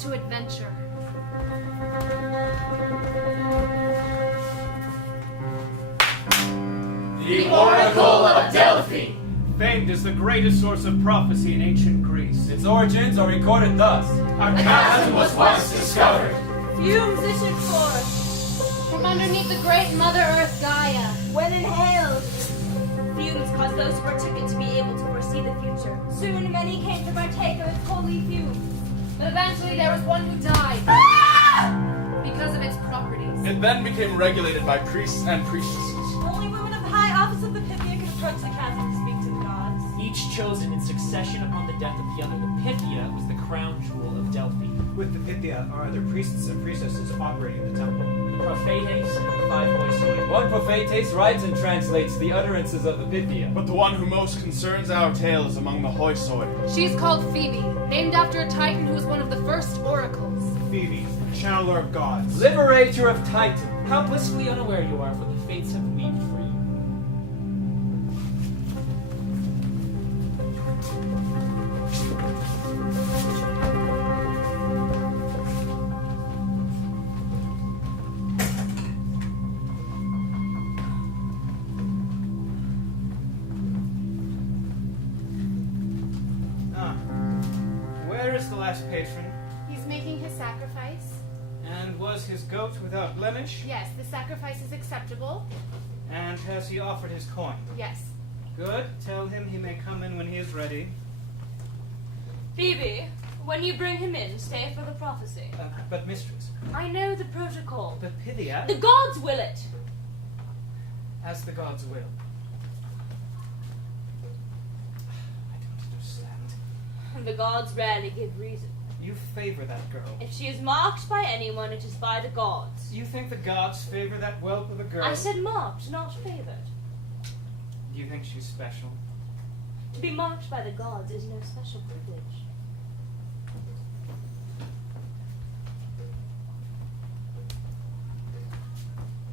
to adventure. The Oracle of Delphi. Famed as the greatest source of prophecy in ancient Greece. Its origins are recorded thus. A chasm was once discovered. Fumes issued forth From underneath the great Mother Earth Gaia. when inhaled. Fumes caused those who partook it to be able to foresee the future. Soon many came to partake of its holy fumes. But eventually there was one who died. Because of its properties. It then became regulated by priests and priestesses. Only women of high office of the Pythia could approach the chasm to speak to the gods. Each chosen in succession upon the death of the other. The Pythia was the crown jewel of Delphi. With the Pythia are other priests and priestesses operating the temple. The Prophetes and the five voices. One Prophetes writes and translates the utterances of the Pythia. But the one who most concerns our tale is among the Hoisoi. She is called Phoebe, named after a Titan who was one of the first oracles. Phoebe, channeler of gods. Liberator of Titan. How blissfully unaware you are of what the fates have weaved for you. Where is the last patron? He's making his sacrifice. And was his goat without blemish? Yes, the sacrifice is acceptable. And has he offered his coin? Yes. Good. Tell him he may come in when he is ready. Phoebe, when you bring him in, stay for the prophecy. But mistress, I know the protocol. the Pythia, The gods will it. as the gods will. I don't understand. The gods rarely give reason. You favor that girl. If she is marked by anyone, it is by the gods. You think the gods favor that whelp of a girl? I said marked, not favored. Do you think she's special? To be marked by the gods is no special privilege.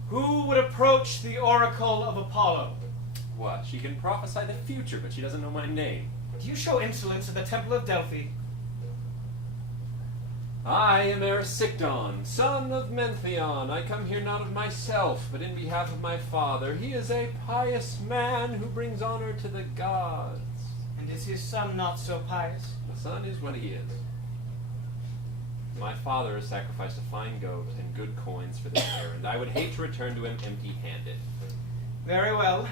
Who would approach the oracle of Apollo? What? She can prophesy the future, but she doesn't know my name. Do you show insolence at the Temple of Delphi? I am Erysichthon, son of Mentheon. I come here not of myself, but in behalf of my father. He is a pious man who brings honor to the gods. And is his son not so pious? The son is what he is. My father has sacrificed a fine goat and good coins for this errand. I would hate to return to him empty-handed. Very well.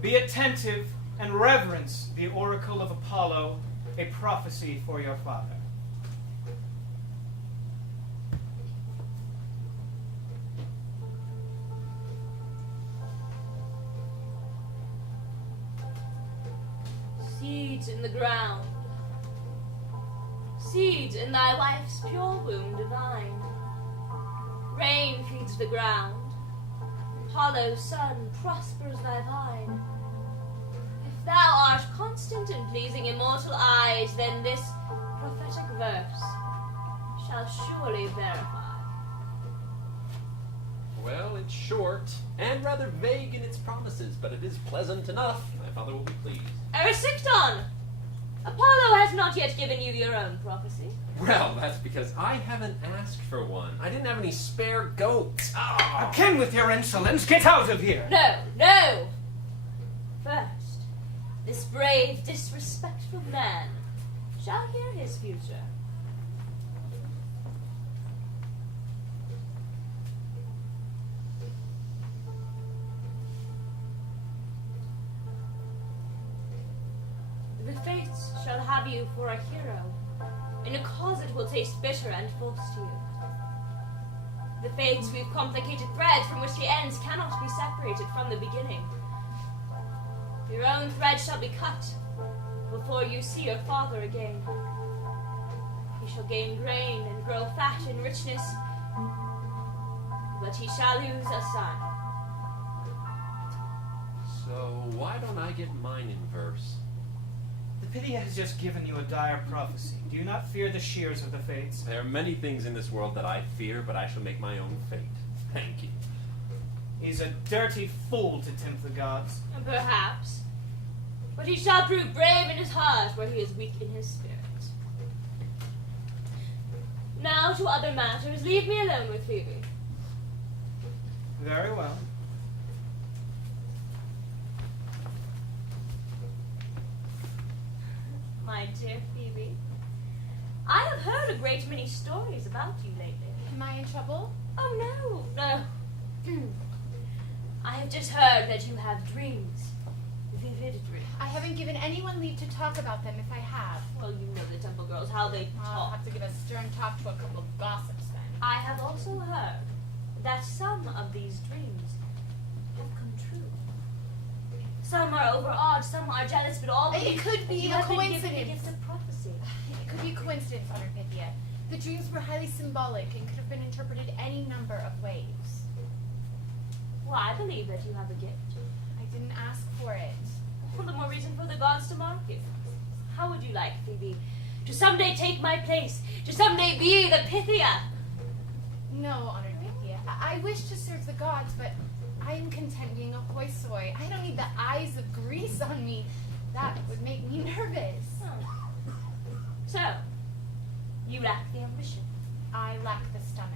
Be attentive and reverence the oracle of Apollo, a prophecy for your father. Seeds in the ground. Seeds in thy wife's pure womb divine. Rain feeds the ground. Apollo's sun prospers thy vine. If thou art constant in pleasing immortal eyes, then this prophetic verse shall surely verify. Well, it's short and rather vague in its promises, but it is pleasant enough. My father will be pleased. Erysichthon! Apollo has not yet given you your own prophecy. Well, that's because I haven't asked for one. I didn't have any spare goats. Ah! Again with your insolence! Get out of here! No, no! First, this brave, disrespectful man shall hear his future. The fates shall have you for a hero, in a cause it will taste bitter and false to you. The fates weave complicated threads from which the ends cannot be separated from the beginning. Your own thread shall be cut before you see your father again. He shall gain grain and grow fat in richness, but he shall lose a son. So why don't I get mine in verse? The Pythia has just given you a dire prophecy. Do you not fear the shears of the fates? There are many things in this world that I fear, but I shall make my own fate. Thank you. He's a dirty fool to tempt the gods. Perhaps. But he shall prove brave in his heart where he is weak in his spirit. Now to other matters. Leave me alone with Phoebe. Very well. My dear Phoebe, I have heard a great many stories about you lately. Am I in trouble? Oh, no. I have just heard that you have dreams. Vivid dreams. I haven't given anyone leave to talk about them if I have. Well, you know the Temple Girls, how they I'll talk. have to give a stern talk to a couple of gossips then. I have also heard that some of these dreams have come true. Some are overawed, some are jealous, but all It could be you a have been given the coincidence. gift of prophecy. It could be a coincidence, Honor Pythia. The dreams were highly symbolic and could have been interpreted any number of ways. Well, I believe that you have a gift. I didn't ask for it. Well, the more reason for the gods to mark you. How would you like, Phoebe, to someday take my place, to someday be the Pythia? No, Honored Pythia. I wish to serve the gods, but I am content being a hoi soy. I don't need the eyes of Greece on me. That would make me nervous. Oh. So, you lack the ambition. I lack the stomach.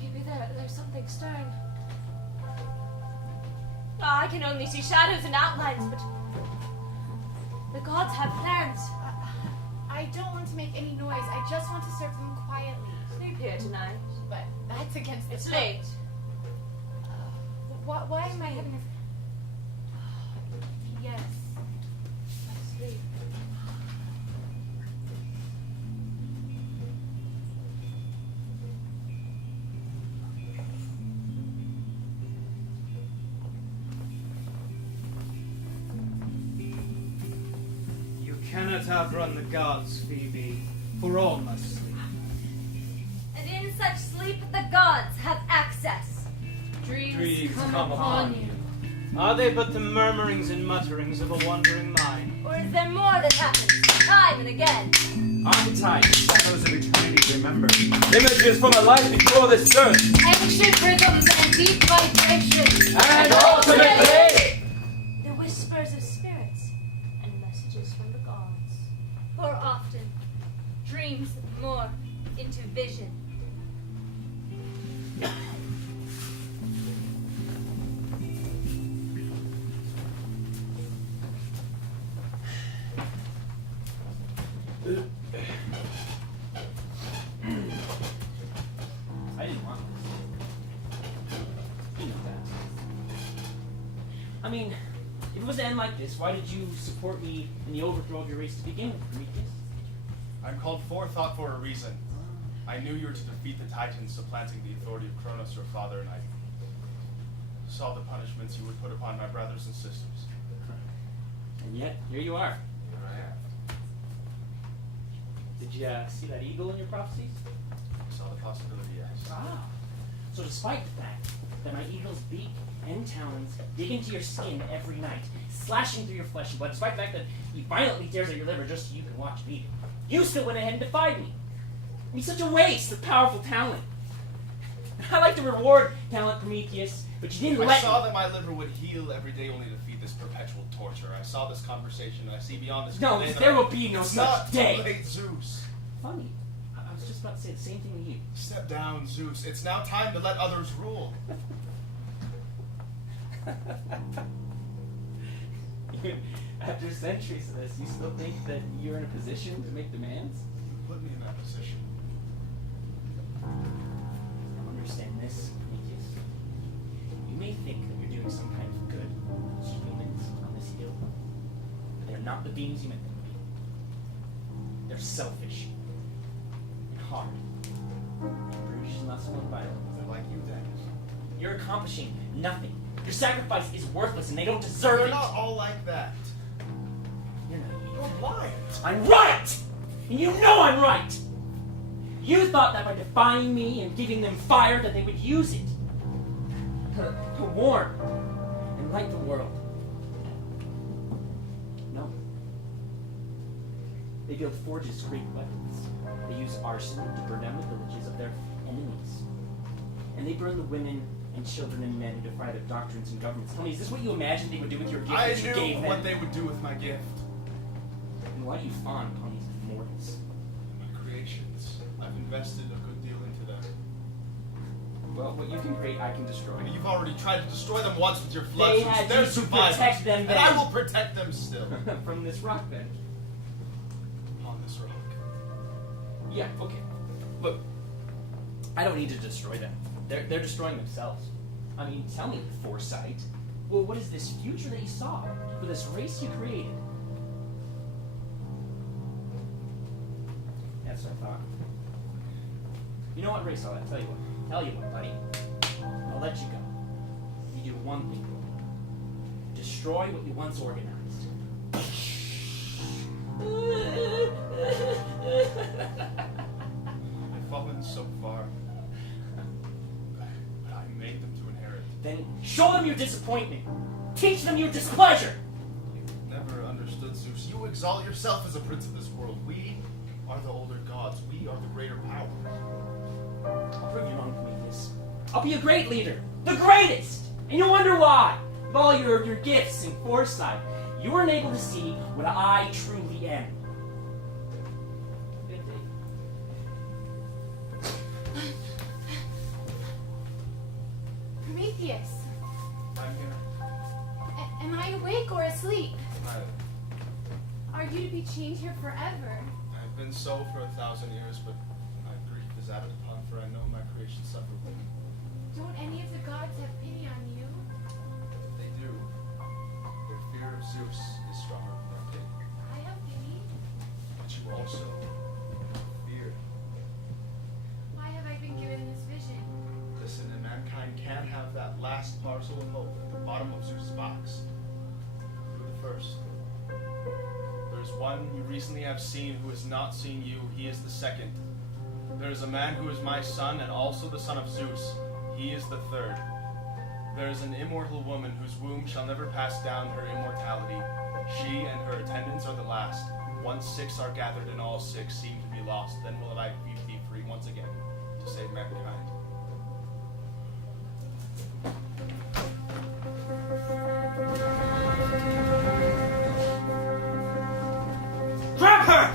Maybe there's something stirring. I can only see shadows and outlines, but the gods have plans. I don't want to make any noise. I just want to serve them quietly. Sleep here tonight. But that's against the It's code. late. Why am I having a... Yes. Sleep. You cannot outrun the gods, Phoebe, for all must sleep. And in such sleep the gods have access. Dreams come upon you. Are they but the murmurings and mutterings of a wandering mind? Or is there more that happens time and again? Archetypes, shadows of eternity remembered. Images from a life before this earth. Ancient rhythms and deep vibrations. And ultimately, The whispers of spirits and messages from the gods. Or often, dreams morph into vision. I didn't want this. You know that. I mean, if it was to end like this, why did you support me in the overthrow of your race to begin with, Prometheus? I'm called forethought for a reason. I knew you were to defeat the Titans, supplanting the authority of Kronos, your father, and I saw the punishments you would put upon my brothers and sisters. And yet, here you are. Here I am. Did you see that eagle in your prophecies? I saw the possibility, yes. Ah. So despite the fact that my eagle's beak and talons dig into your skin every night, slashing through your flesh and blood, despite the fact that he violently tears at your liver just so you can watch me eat it, you still went ahead and defied me. I mean, such a waste of powerful talent. I like to reward talent, Prometheus, but you didn't I let saw me. that my liver would heal every day only to feed this perpetual torture. I saw this conversation, and I see beyond this. No, day that there I- will be no It's such not day. too late, Zeus. Funny. I was just about to say the same thing to you. Step down, Zeus. It's now time to let others rule. After centuries of this, you still think that you're in a position to make demands? You put me in that position. I don't understand this, Prometheus. You may think that you're doing some kind of good to humans on this hill, but they're not the beings you meant them to be. They're selfish and hard, and brutish, lustful, and violent. They're like you, then. You're accomplishing nothing. Your sacrifice is worthless, and they don't deserve They're it. not all like that. You're naive. You're blind. I'm right! And you know I'm right! You thought that by defying me and giving them fire that they would use it to warn and light the world. No. They build forges to create weapons. They use arson to burn down the villages of their enemies. And they burn the women and children and men who defy their doctrines and governments. Tell me, is this what you imagined they would do with your gift I that you gave knew them? what they would do with my gift. And why do you fawn upon these mortals? My creations. I've invested a good deal into them. Well, what you can create, I can destroy. I mean, you've already tried to destroy them once with your flood. They so had they're you to survivors, protect them and then. I will protect them still. From this rock, then. On this rock. Yeah, okay. Look, I don't need to destroy them. They're destroying themselves. I mean, tell me, foresight. Well, what is this future that you saw for this race you created? That's what I thought. You know what, Race? I'll tell you what, buddy. I'll let you go. You do one thing. Destroy what you once organized. I've fallen so far. But I made them to inherit. Then show them your disappointment. Teach them your displeasure. You've never understood Zeus. You exalt yourself as a prince of this world. We are the older gods. We are the greater power. I'll prove you wrong, Prometheus. I'll be a great leader. The greatest! And you'll wonder why. With all your gifts and foresight, you weren't able to see what I truly am. Good day. Prometheus, I'm here. am I awake or asleep? I- Are you to be chained here forever? I've been so for 1,000 years, but my grief is added upon, for I know my creation suffered. Don't any of the gods have pity on you? They do. Their fear of Zeus is stronger than their pity. I have pity. But you also fear. Why have I been given this vision? Listen, and mankind can have that last parcel of hope at the bottom of Zeus' box. You're the first. There's one you recently have seen who has not seen you. He is the second. There is a man who is my son and also the son of Zeus. He is the third. There is an immortal woman whose womb shall never pass down her immortality. She and her attendants are the last. Once 6 are gathered and all 6 seem to be lost, then will I be free once again to save mankind. Grab her!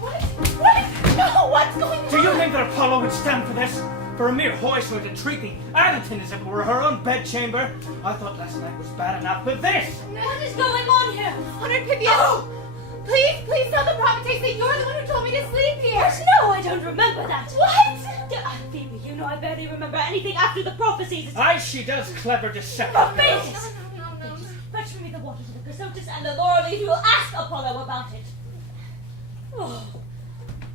What? What? No, what's going on? Do you think that Apollo would stand for this? For a mere hoist to treat the Addington as if it were her own bedchamber? I thought last night was bad enough, but this! What is going on here? Honored Pythias! Please tell the Prometheus that you're the one who told me to sleep here! No, I don't remember that. What? Phoebe, you know I barely remember anything after the prophecies. Aye, she does, clever deceptive. Prometheus! No. Fetch me the waters of the Chrysotis and the laurel leaf. We will ask Apollo about it. Oh.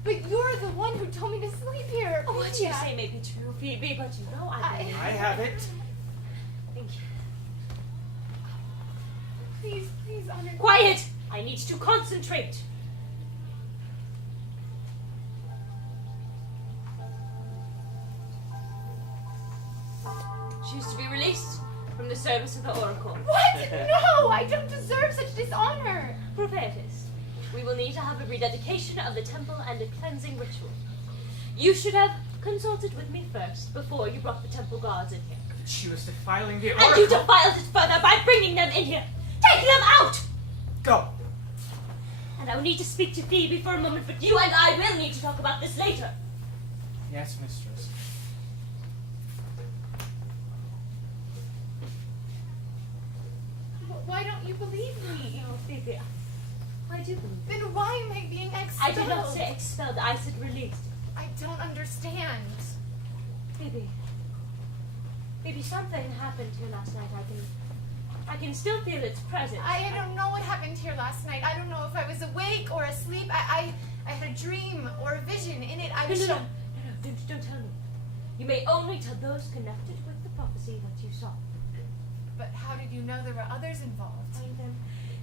But you're the one who told me to sleep here. What you say may be true, Phoebe, but you know I believe. I have it. Thank you. Please, Honored. Quiet! I need to concentrate. She is to be released from the service of the Oracle. What? No, I don't deserve such dishonor. Prometheus, we will need to have a rededication of the temple and a cleansing ritual. You should have consulted with me first before you brought the temple guards in here. She was defiling the oracle. And you defiled it further by bringing them in here. Take them out! Go. And I will need to speak to Phoebe for a moment, but you and I will need to talk about this later. Yes, mistress. Why don't you believe me? Oh, Phoebe, I do believe. Then why am I being expelled? I did not say expelled, I said released. I don't understand. Phoebe, something happened here last night. I can still feel its presence. I don't know what happened here last night. I don't know if I was awake or asleep. I had a dream or a vision. In it, I was No, don't tell me. You may only tell those connected with the prophecy that you saw. But how did you know there were others involved? Find them.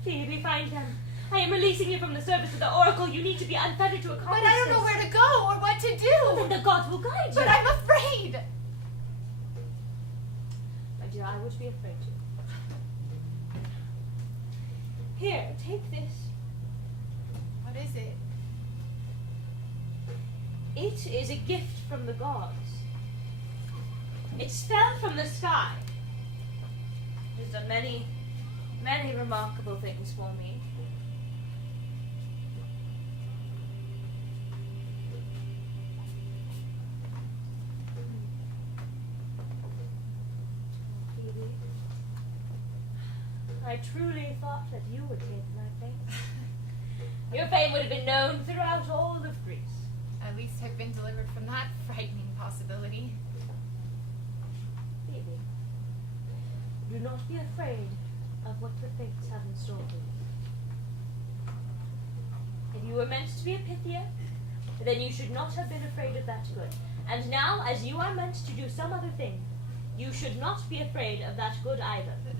Phoebe, find them. I am releasing you from the service of the Oracle. You need to be unfettered to accomplish But I don't know this. where to go or what to do. Then the gods will guide you. But I'm afraid. My dear, I would be afraid too. Here, take this. What is it? It is a gift from the gods. It fell from the sky. It has done many, many remarkable things for me. Phoebe, I truly thought that you would take my fame. Your fame would have been known throughout all of Greece. At least I've been delivered from that frightening possibility. Phoebe, do not be afraid of what the fates have in store for you. If you were meant to be a Pythia, then you should not have been afraid of that good. And now, as you are meant to do some other thing, you should not be afraid of that good either. But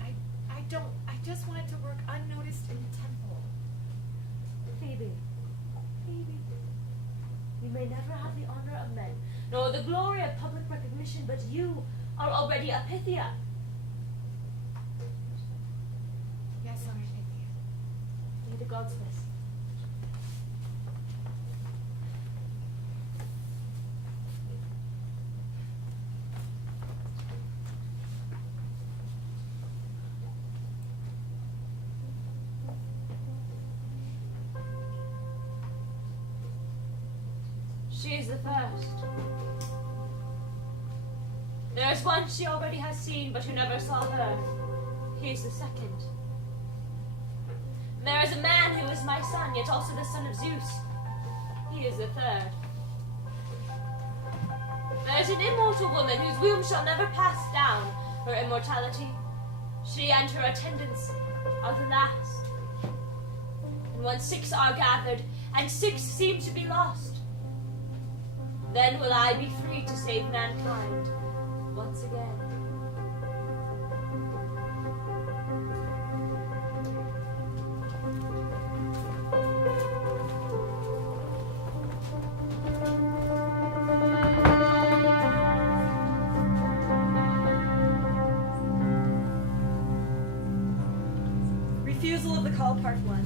I just wanted to work unnoticed in the temple. Phoebe, you may never have the honor of men, nor the glory of public recognition, but you are already a Pythia. Yes, Honored Pythia. May the gods bless you. She is the first. There is one she already has seen, but who never saw her. He is the second. There is a man who is my son, yet also the son of Zeus. He is the third. There is an immortal woman whose womb shall never pass down her immortality. She and her attendants are the last. And when 6 are gathered, and 6 seem to be lost, then will I be free to save mankind once again. Refusal of the call, part 1.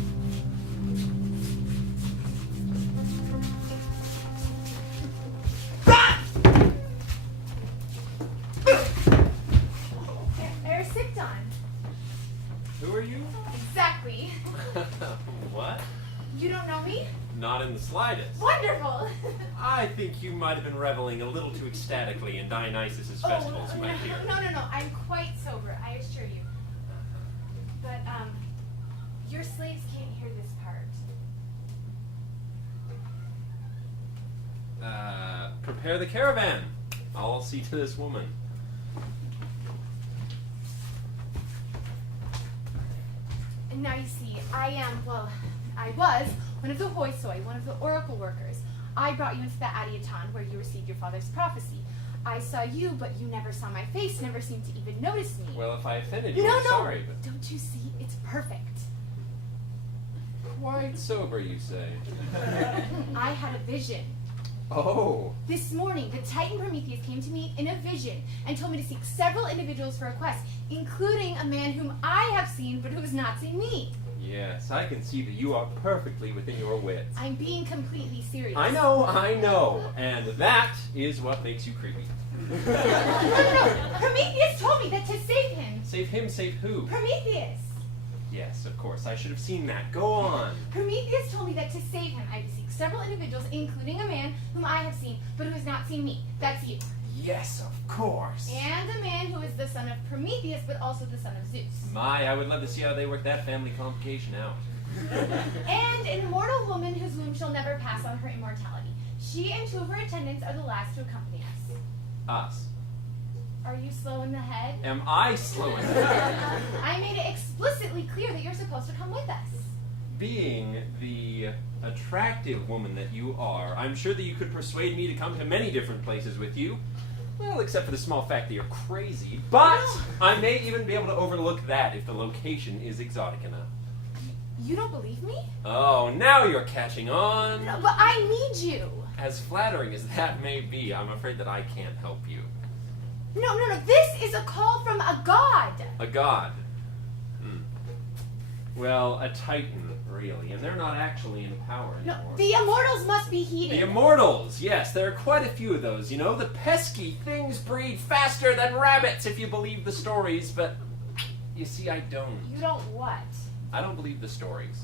Who are you? Exactly. What? You don't know me? Not in the slightest. Wonderful. I think you might have been reveling a little too ecstatically in Dionysus's festivals, my dear. No. I'm quite sober, I assure you. But, your slaves can't hear this part. Prepare the caravan. I'll see to this woman. And now you see, I was one of the hoi soi, one of the oracle workers. I brought you into the Adiaton where you received your father's prophecy. I saw you, but you never saw my face, never seemed to even notice me. Well, if I offended you, I'm sorry, but... Don't you see? It's perfect. Quite sober, you say? I had a vision. Oh. This morning, the Titan Prometheus came to me in a vision and told me to seek several individuals for a quest, including a man whom I have seen but who has not seen me. Yes, I can see that you are perfectly within your wits. I'm being completely serious. I know, and that is what makes you creepy. No. Prometheus told me that to save him. Save him, save who? Prometheus. Yes, of course, I should have seen that. Go on. Prometheus told me that to save him, I have to seek several individuals, including a man whom I have seen, but who has not seen me. That's you. Yes, of course. And a man who is the son of Prometheus, but also the son of Zeus. My, I would love to see how they work that family complication out. And an immortal woman whose womb shall never pass on her immortality. She and 2 of her attendants are the last to accompany us. Us. Are you slow in the head? Am I slow in the head? I made it explicitly clear that you're supposed to come with us. Being the attractive woman that you are, I'm sure that you could persuade me to come to many different places with you. Well, except for the small fact that you're crazy. But I may even be able to overlook that if the location is exotic enough. You don't believe me? Oh, now you're catching on. No, but I need you. As flattering as that may be, I'm afraid that I can't help you. No. This is a call from a god. A god. Well, a Titan, really, and they're not actually in power No, anymore. the immortals must be heated. The immortals, yes, there are quite a few of those, you know. The pesky things breed faster than rabbits, if you believe the stories, but you see, I don't. You don't what? I don't believe the stories.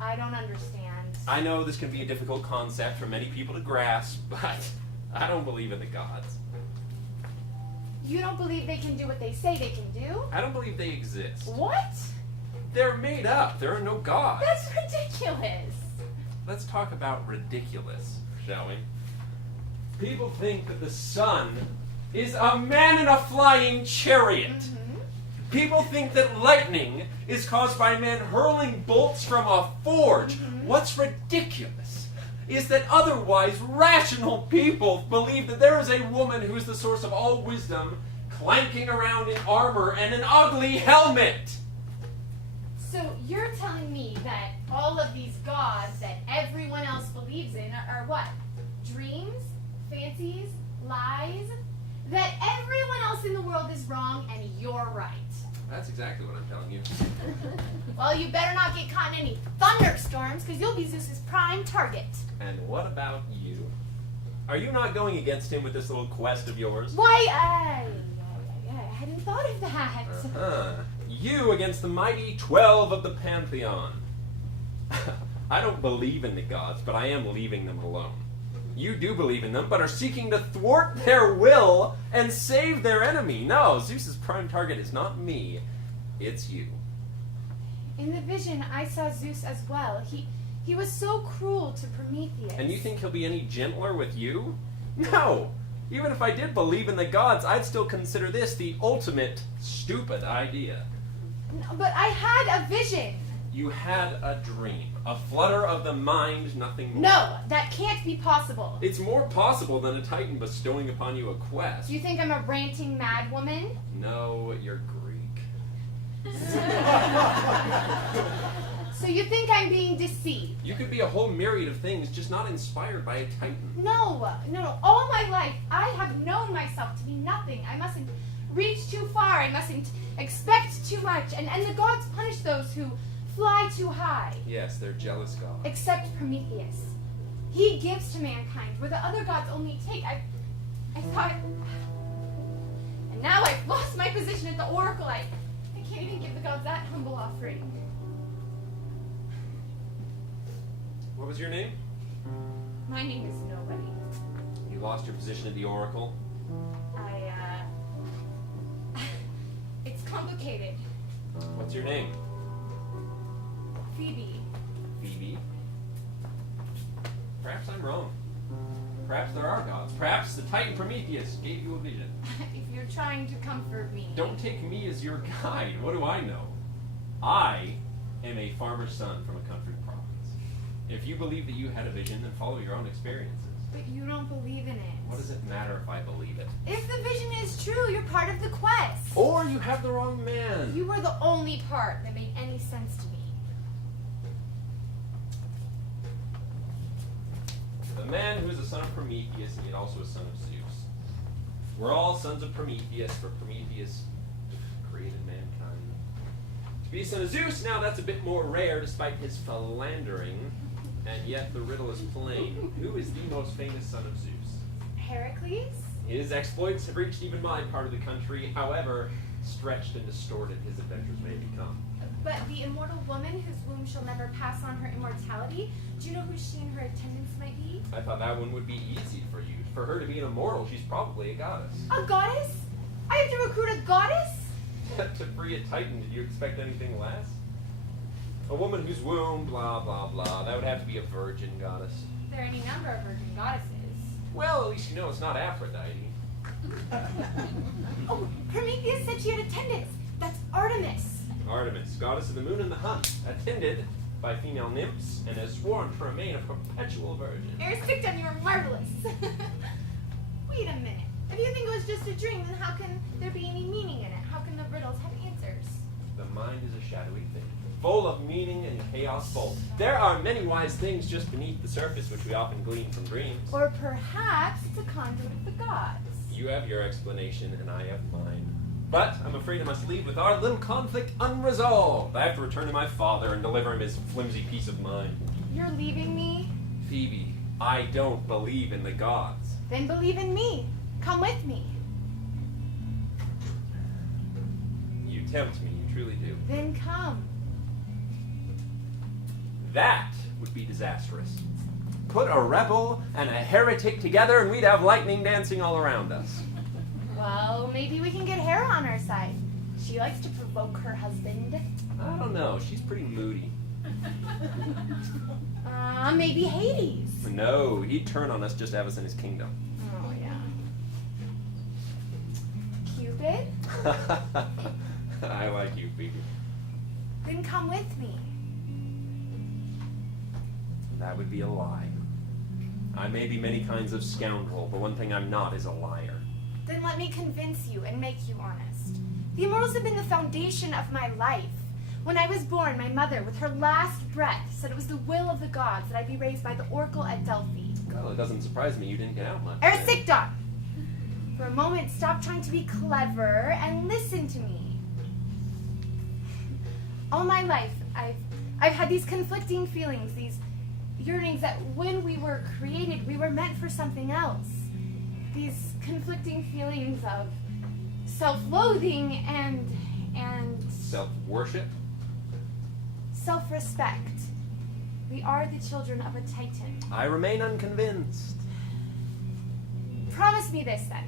I don't understand. I know this can be a difficult concept for many people to grasp, but I don't believe in the gods. You don't believe they can do what they say they can do? I don't believe they exist. What? They're made up. There are no gods. That's ridiculous. Let's talk about ridiculous, shall we? People think that the sun is a man in a flying chariot. Mm-hmm. People think that lightning is caused by men hurling bolts from a forge. Mm-hmm. What's ridiculous is that otherwise rational people believe that there is a woman who is the source of all wisdom clanking around in armor and an ugly helmet. So you're telling me that all of these gods that everyone else believes in are what? Dreams? Fancies? Lies? That everyone else in the world is wrong and you're right. That's exactly what I'm telling you. Well, you better not get caught in any thunderstorms, because you'll be Zeus's prime target. And what about you? Are you not going against him with this little quest of yours? Why, I hadn't thought of that. Uh-huh. You against the mighty 12 of the Pantheon. I don't believe in the gods, but I am leaving them alone. You do believe in them, but are seeking to thwart their will and save their enemy. No, Zeus's prime target is not me. It's you. In the vision, I saw Zeus as well. He was so cruel to Prometheus. And you think he'll be any gentler with you? No! Even if I did believe in the gods, I'd still consider this the ultimate stupid idea. No, but I had a vision. You had a dream. A flutter of the mind, nothing more. No, that can't be possible. It's more possible than a Titan bestowing upon you a quest. Do you think I'm a ranting mad woman? No, you're Greek. So you think I'm being deceived? You could be a whole myriad of things, just not inspired by a Titan. No. All my life, I have known myself to be nothing. I mustn't reach too far. I mustn't expect too much. And the gods punish those who fly too high. Yes, they're jealous gods. Except Prometheus. He gives to mankind where the other gods only take. I thought... And now I've lost my position at the Oracle. I can't even give the gods that humble offering. What was your name? My name is Nobody. You lost your position at the Oracle? It's complicated. What's your name? Phoebe. Phoebe? Perhaps I'm wrong. Perhaps there are gods. Perhaps the Titan Prometheus gave you a vision. If you're trying to comfort me. Don't take me as your guide. What do I know? I am a farmer's son from a country province. If you believe that you had a vision, then follow your own experiences. But you don't believe in it. What does it matter if I believe it? If the vision is true, you're part of the quest. Or you have the wrong man. You were the only part that made any sense to me. The man who is a son of Prometheus and yet also a son of Zeus. We're all sons of Prometheus, for Prometheus created mankind. To be a son of Zeus, now that's a bit more rare despite his philandering, and yet the riddle is plain. Who is the most famous son of Zeus? Heracles? His exploits have reached even my part of the country, however stretched and distorted his adventures may become. But the immortal woman whose womb shall never pass on her immortality, do you know who she and her attendants might be? I thought that one would be easy for you. For her to be an immortal, she's probably a goddess. A goddess? I have to recruit a goddess? To free a Titan, did you expect anything less? A woman whose womb, blah, blah, blah. That would have to be a virgin goddess. There are any number of virgin goddesses. Well, at least you know it's not Aphrodite. Oh, Prometheus said she had attendants. That's Artemis. Artemis, goddess of the moon and the hunt, attended by female nymphs, and has sworn to remain a perpetual virgin. Eris Victim, you are marvelous. Wait a minute. If you think it was just a dream, then how can there be any meaning in it? How can the riddles have answers? The mind is a shadowy thing, full of meaning and chaos both. There are many wise things just beneath the surface which we often glean from dreams. Or perhaps it's a conduit of the gods. You have your explanation, and I have mine. But I'm afraid I must leave with our little conflict unresolved. I have to return to my father and deliver him his flimsy peace of mind. You're leaving me? Phoebe, I don't believe in the gods. Then believe in me. Come with me. You tempt me, you truly do. Then come. That would be disastrous. Put a rebel and a heretic together and we'd have lightning dancing all around us. Well, maybe we can get Hera on our side. She likes to provoke her husband. I don't know, she's pretty moody. Maybe Hades. No, he'd turn on us just to have us in his kingdom. Oh, yeah. Cupid? I like you, Phoebe. Then come with me. That would be a lie. I may be many kinds of scoundrel, but one thing I'm not is a liar. Then let me convince you and make you honest. The immortals have been the foundation of my life. When I was born, my mother, with her last breath, said it was the will of the gods that I be raised by the oracle at Delphi. Well, it doesn't surprise me you didn't get out much. Erisichthon! For a moment, stop trying to be clever and listen to me. All my life, I've had these conflicting feelings, these yearnings that when we were created, we were meant for something else. These conflicting feelings of self-loathing and Self-worship? self-respect. We are the children of a Titan. I remain unconvinced. Promise me this, then.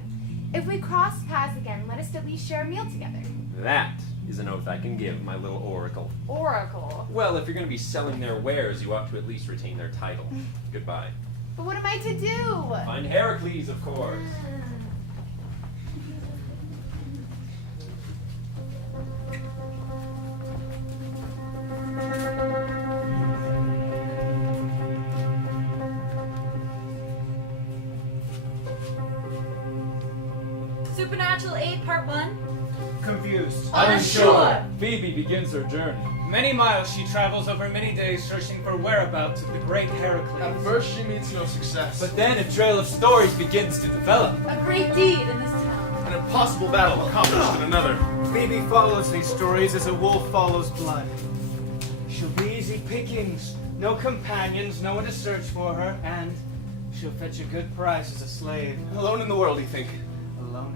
If we cross paths again, let us at least share a meal together. That is an oath I can give, my little oracle. Oracle? Well, if you're going to be selling their wares, you ought to at least retain their title. Goodbye. But what am I to do? Find Heracles, of course. Supernatural 8, Part 1. Confused. Unsure. Phoebe begins her journey. Many miles she travels over many days searching for whereabouts of the great At Heracles. first, she meets no success. But then a trail of stories begins to develop. A great deed in this town. An impossible battle accomplished in another. Phoebe follows these stories as a wolf follows blood. She'll be easy pickings. No companions, no one to search for her, and she'll fetch a good price as a slave. Alone in the world, you think? Alone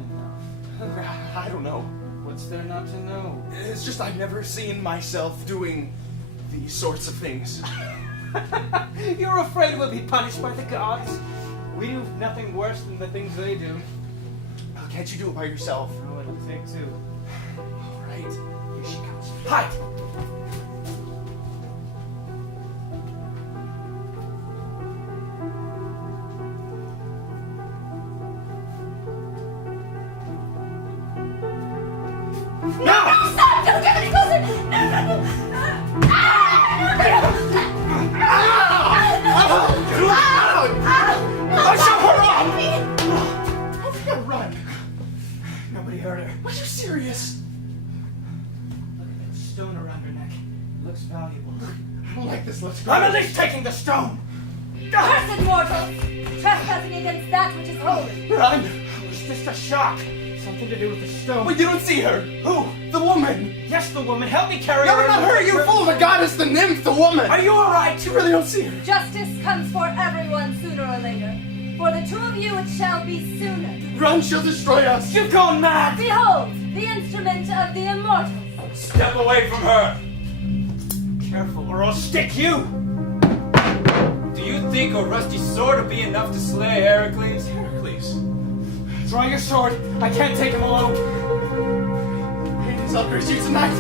enough. I don't know. What's there not to know? It's just I've never seen myself doing these sorts of things. You're afraid we'll be punished by the gods? We do nothing worse than the things they do. Can't you do it by yourself? Oh, it'll take two. All right. Here she comes. Hide! No! Stop! Don't get any closer! No! Shut her up! Oh, we gotta run. Nobody heard her. Are you serious? Look at that stone around her neck. It looks valuable. I don't like this. Let's go. I'm at least taking the stone! Cursed mortals! Trespassing against that which is holy! Run! It was just a shock. Something to do with the stone. But you don't see her. Who? The woman. Yes, the woman. Help me carry No, her. not her. You fool. The goddess, the nymph, the woman. Are you alright? You really don't see her. Justice comes for everyone sooner or later. For the two of you it shall be sooner. Run, she'll destroy us. You've gone mad! Behold, the instrument of the immortals. Step away from her! Careful, or I'll stick you! Do you think a rusty sword will be enough to slay Heracles? Heracles. Draw your sword. I can't take him alone. Hades, I'll curse you tonight.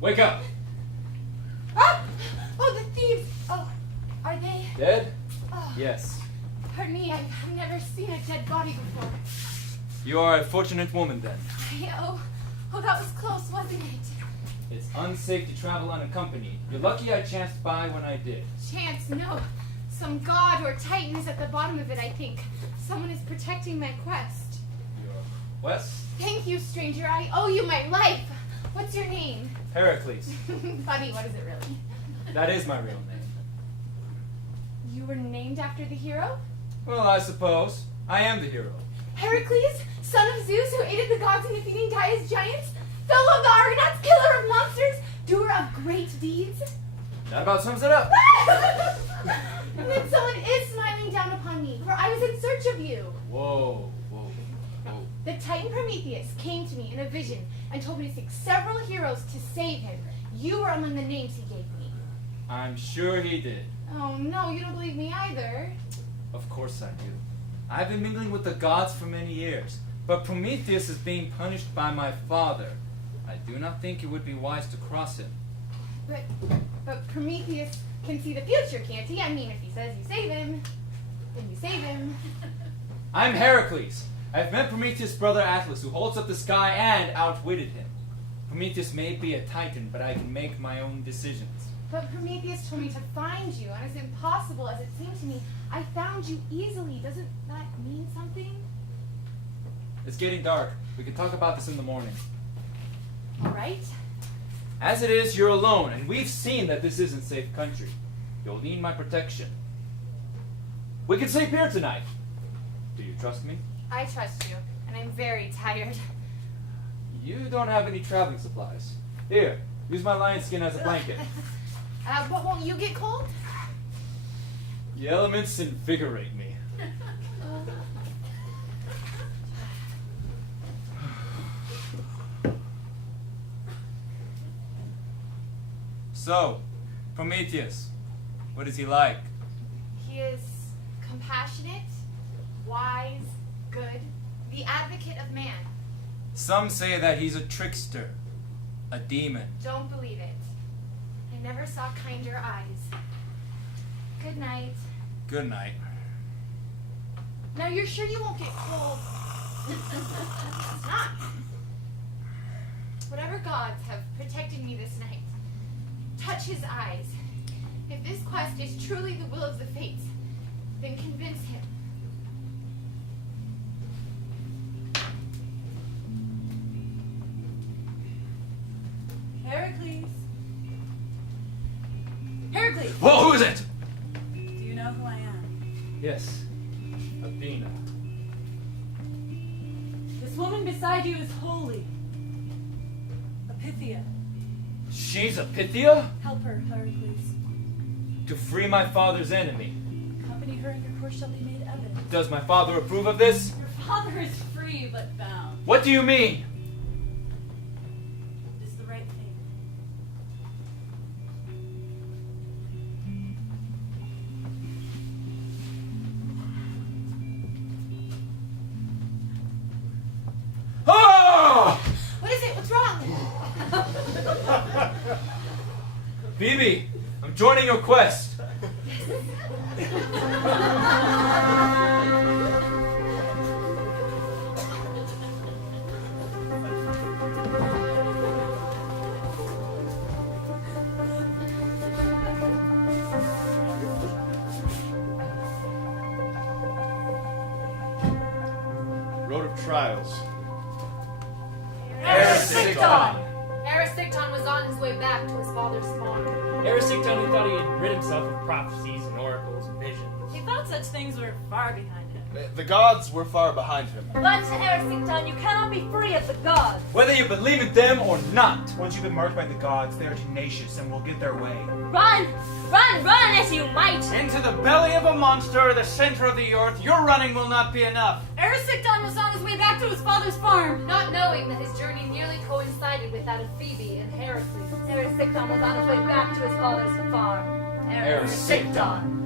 Wake up! Ah! Oh, the thieves! Oh, are they? Dead? Oh, Yes. pardon me, I've never seen a dead body before. You are a fortunate woman then. Oh, that was close, wasn't it? It's unsafe to travel unaccompanied. You're lucky I chanced by when I did. Chance, no. Some god or titan is at the bottom of it, I think. Someone is protecting my quest. Your quest? Thank you, stranger. I owe you my life. What's your name? Heracles. Funny, what is it really? That is my real name. You were named after the hero? Well, I suppose. I am the hero. Heracles, son of Zeus, who aided the gods in defeating Gaia's giants? Fellow of the Argonauts, killer of monsters, doer of great deeds? That about sums it up. And then someone is smiling down upon me, for I was in search of you. Whoa. The Titan Prometheus came to me in a vision and told me to seek several heroes to save him. You were among the names he gave me. I'm sure he did. Oh no, you don't believe me either. Of course I do. I've been mingling with the gods for many years, but Prometheus is being punished by my father. I do not think it would be wise to cross him. But Prometheus can see the future, can't he? I mean, if he says you save him, then you save him. I'm Heracles. I've met Prometheus' brother Atlas, who holds up the sky and outwitted him. Prometheus may be a titan, but I can make my own decisions. But Prometheus told me to find you, and as impossible as it seemed to me, I found you easily. Doesn't that mean something? It's getting dark. We can talk about this in the morning. All right. As it is, you're alone, and we've seen that this isn't safe country. You'll need my protection. We can sleep here tonight. Do you trust me? I trust you, and I'm very tired. You don't have any traveling supplies. Here, use my lion skin as a blanket. But won't you get cold? The elements invigorate me. So, Prometheus, what is he like? He is compassionate, wise, good, the advocate of man. Some say that he's a trickster, a demon. Don't believe it. I never saw kinder eyes. Good night. Good night. Now you're sure you won't get cold? It's not. Whatever gods have protected me this night, touch his eyes. If this quest is truly the will of the fates, then convince him. Heracles. Heracles! Whoa, who is it? Do you know who I am? Yes, Athena. This woman beside you is holy. A Pythia. She's a Pythia? Help her, Heracles. To free my father's enemy. Accompany her and your course shall be made evident. Does my father approve of this? Your father is free but bound. What do you mean? It is the right thing. Oh! What is it? What's wrong? Phoebe, I'm joining your quest. Road of Trials. Erisichthon was on his way back to his father's farm. Erisichthon, who thought he had rid himself of prophecies and oracles and visions. He thought such things were far behind him. The gods were far behind him. But to Erisichthon, you cannot be free of the gods. Whether you believe in them or not. Once you've been marked by the gods, they are tenacious and will get their way. Run! Run! Run as you might! Into the belly of a monster, the center of the earth, your running will not be enough. Erisichthon was on his way back to his father's farm. Not knowing that his journey nearly coincided with that of Phoebe and Heracles. Erisichthon was on his way back to his father's farm. Erisichthon.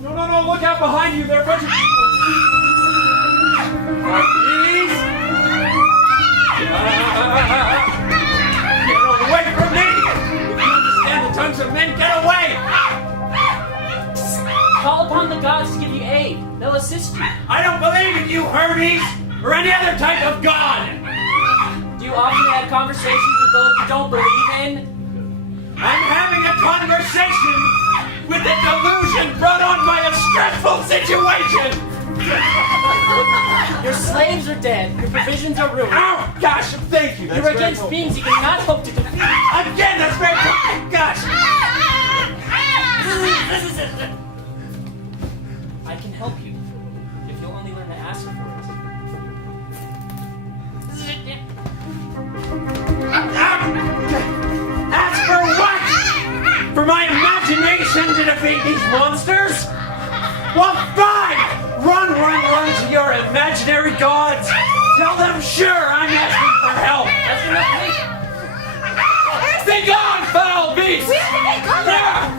No, look out behind you, there are a bunch of people. Please. Get away from me! If you understand the tongues of men, get away! Call upon the gods to give you aid. They'll assist you. I don't believe in you, Hermes, or any other type of god! Do you often have conversations with those you don't believe in? I'm having a conversation with a delusion brought on by a stressful situation! Your slaves are dead. Your provisions are ruined. Oh, gosh, thank you. You're against beings you cannot hope to defeat. Again, that's very good. Gosh. I can help you if you'll only learn to ask for it. Ask for what? For my imagination to defeat these monsters? Well, fine! Run to your imaginary gods! Tell them, sure, I'm asking for help! That's enough, Be gone, foul beast! We have to take cover! Yeah.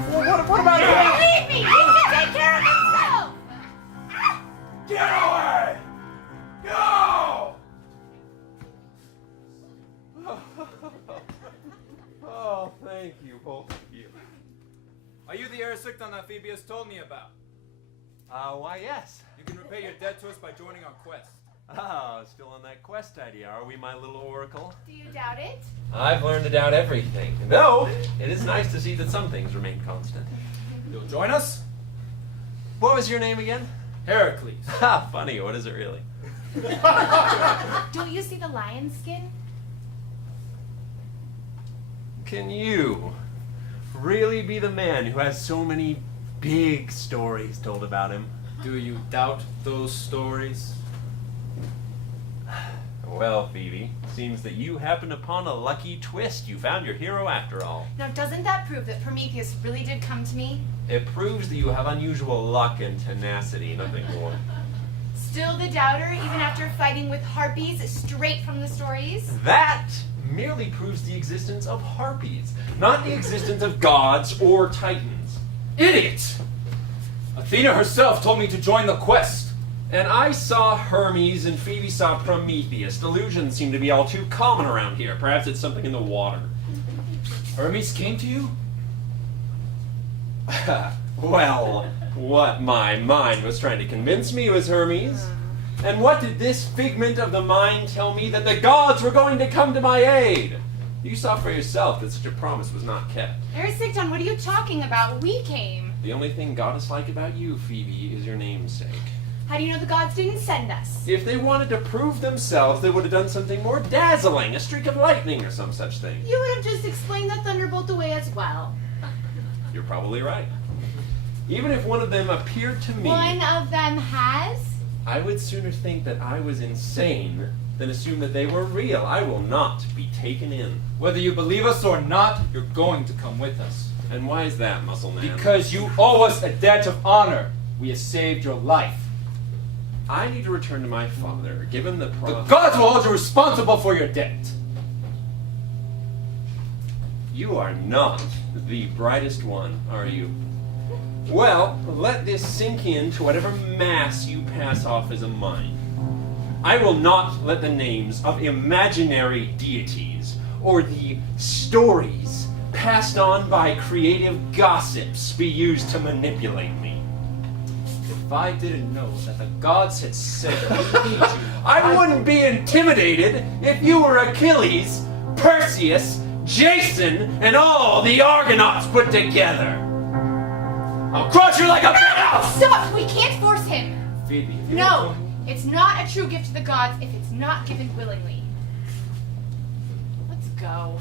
What about you? Leave me! You can take care of yourself! Get away! Go! Oh, thank you, both of you. Are you the Erisicton that Phoebe has told me about? Why, yes. You can repay your debt to us by joining our quest. Oh, still on that quest idea, are we, my little oracle? Do you doubt it? I've learned to doubt everything. Though, it is nice to see that some things remain constant. You'll join us? What was your name again? Heracles. Ha, funny, what is it really? Don't you see the lion skin? Can you really be the man who has so many big stories told about him? Do you doubt those stories? Well, Phoebe, seems that you happened upon a lucky twist. You found your hero after all. Now, doesn't that prove that Prometheus really did come to me? It proves that you have unusual luck and tenacity, nothing more. Still the doubter, even after fighting with harpies straight from the stories? That merely proves the existence of harpies, not the existence of gods or titans. Idiot! Athena herself told me to join the quest. And I saw Hermes and Phoebe saw Prometheus. Delusions seem to be all too common around here. Perhaps it's something in the water. Hermes came to you? Well, what my mind was trying to convince me was Hermes. And what did this figment of the mind tell me? That the gods were going to come to my aid. You saw for yourself that such a promise was not kept. Erisicton, what are you talking about? We came. The only thing goddess-like about you, Phoebe, is your namesake. How do you know the gods didn't send us? If they wanted to prove themselves, they would have done something more dazzling, a streak of lightning or some such thing. You would have just explained that thunderbolt away as well. You're probably right. Even if one of them appeared to me, One of them has? I would sooner think that I was insane than assume that they were real. I will not be taken in. Whether you believe us or not, you're going to come with us. And why is that, muscle man? Because you owe us a debt of honor. We have saved your life. I need to return to my father, given the The gods will hold you responsible for your debt. You are not the brightest one, are you? Well, let this sink into whatever mass you pass off as a mind. I will not let the names of imaginary deities or the stories passed on by creative gossips be used to manipulate me. If I didn't know that the gods had said we need you, I wouldn't be intimidated if you were Achilles, Perseus, Jason, and all the Argonauts put together. I'll crush you like a mouse! Stop! We can't force him! Phoebe, if you No! It's not a true gift to the gods if it's not given willingly. Let's go.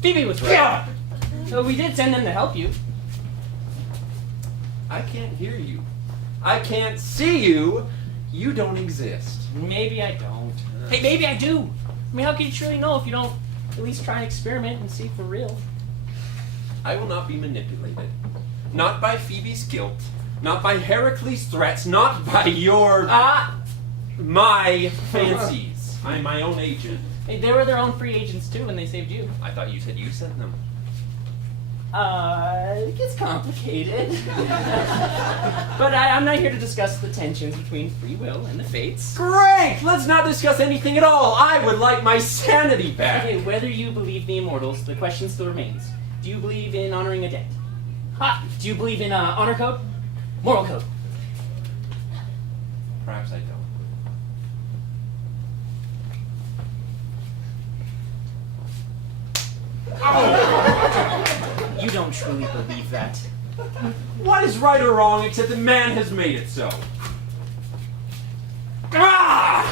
Phoebe was right. Yeah. So we did send them to help you. I can't hear you. I can't see you. You don't exist. Maybe I don't. Hey, maybe I do. I mean, how can you truly know if you don't at least try and experiment and see for real? I will not be manipulated. Not by Phoebe's guilt. Not by Heracles' threats. Not by your... my fancies. I'm my own agent. Hey, they were their own free agents too when they saved you. I thought you said you sent them. It gets complicated. But I'm not here to discuss the tensions between free will and the fates. Great! Let's not discuss anything at all. I would like my sanity back. Okay, whether you believe the immortals, the question still remains. Do you believe in honoring a debt? Do you believe in honor code? Moral code? perhaps I don't. You don't truly believe that. What is right or wrong except that man has made it so? Ah!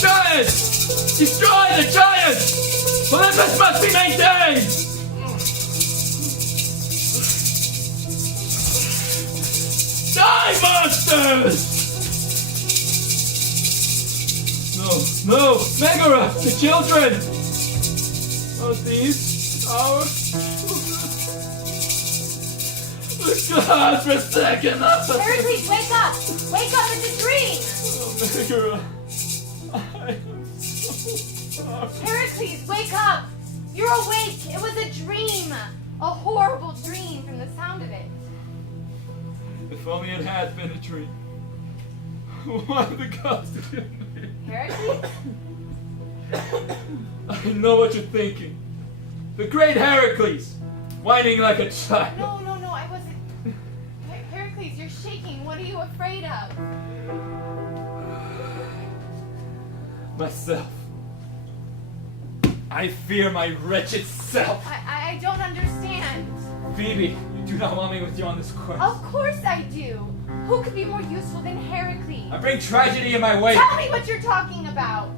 Giants! Destroy the giants! Olympus must be maintained! Die, monsters! No, Megara, the children! Are these our children? The gods forsaken us! Heracles, wake up! Wake up, it's a dream! Oh, Megara, I am so sorry. Heracles, wake up! You're awake! It was a dream! A horrible dream from the sound of it. If only it had been a dream. Why the gods did you make? Heracles? I know what you're thinking. The great Heracles, whining like a child. No, I wasn't. Heracles, you're shaking. What are you afraid of? Myself. I fear my wretched self. I don't understand. Phoebe, you do not want me with you on this quest. Of course I do. Who could be more useful than Heracles? I bring tragedy in my way. Tell me what you're talking about.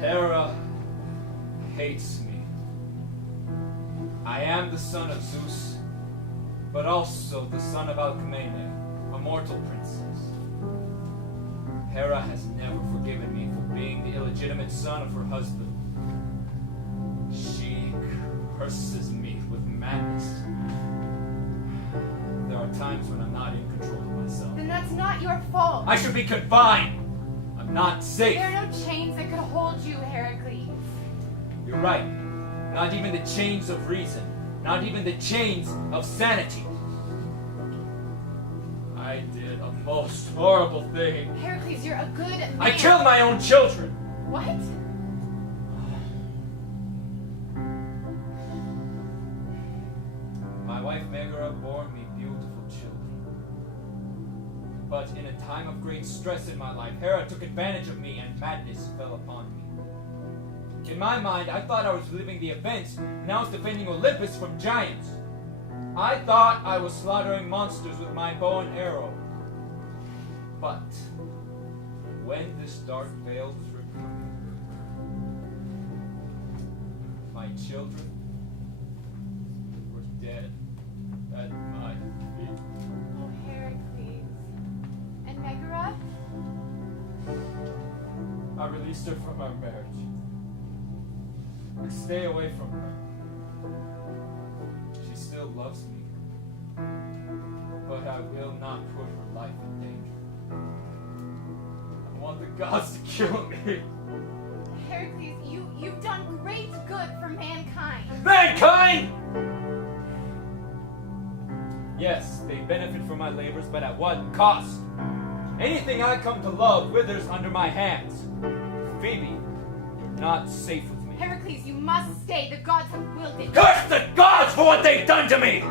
Hera hates me. I am the son of Zeus, but also the son of Alcmene, a mortal princess. Hera has never forgiven me for being the illegitimate son of her husband. She curses me with madness. There are times when I'm not in control of myself. Then that's not your fault. I should be confined. I'm not safe. There are no chains that could hold you, Heracles. You're right. Not even the chains of reason. Not even the chains of sanity. I did a most horrible thing. Heracles, you're a good man. I killed my own children. What? My wife Megara bore me beautiful children. But in a time of great stress in my life, Hera took advantage of me and madness fell upon me. In my mind, I thought I was living the events and I was defending Olympus from giants. I thought I was slaughtering monsters with my bow and arrow. But when this dark veil was removed, my children were dead at my feet. Oh, Heracles. And Megara? I released her from our marriage. I stay away from her. She still loves me. But I will not put her life in danger. I want the gods to kill me. Heracles, you've done great good for mankind. Mankind! Yes, they benefit from my labors, but at what cost? Anything I come to love withers under my hands. Phoebe, you're not safe with me. Heracles, you must stay. The gods have willed it. Curse the gods for what they've done to me!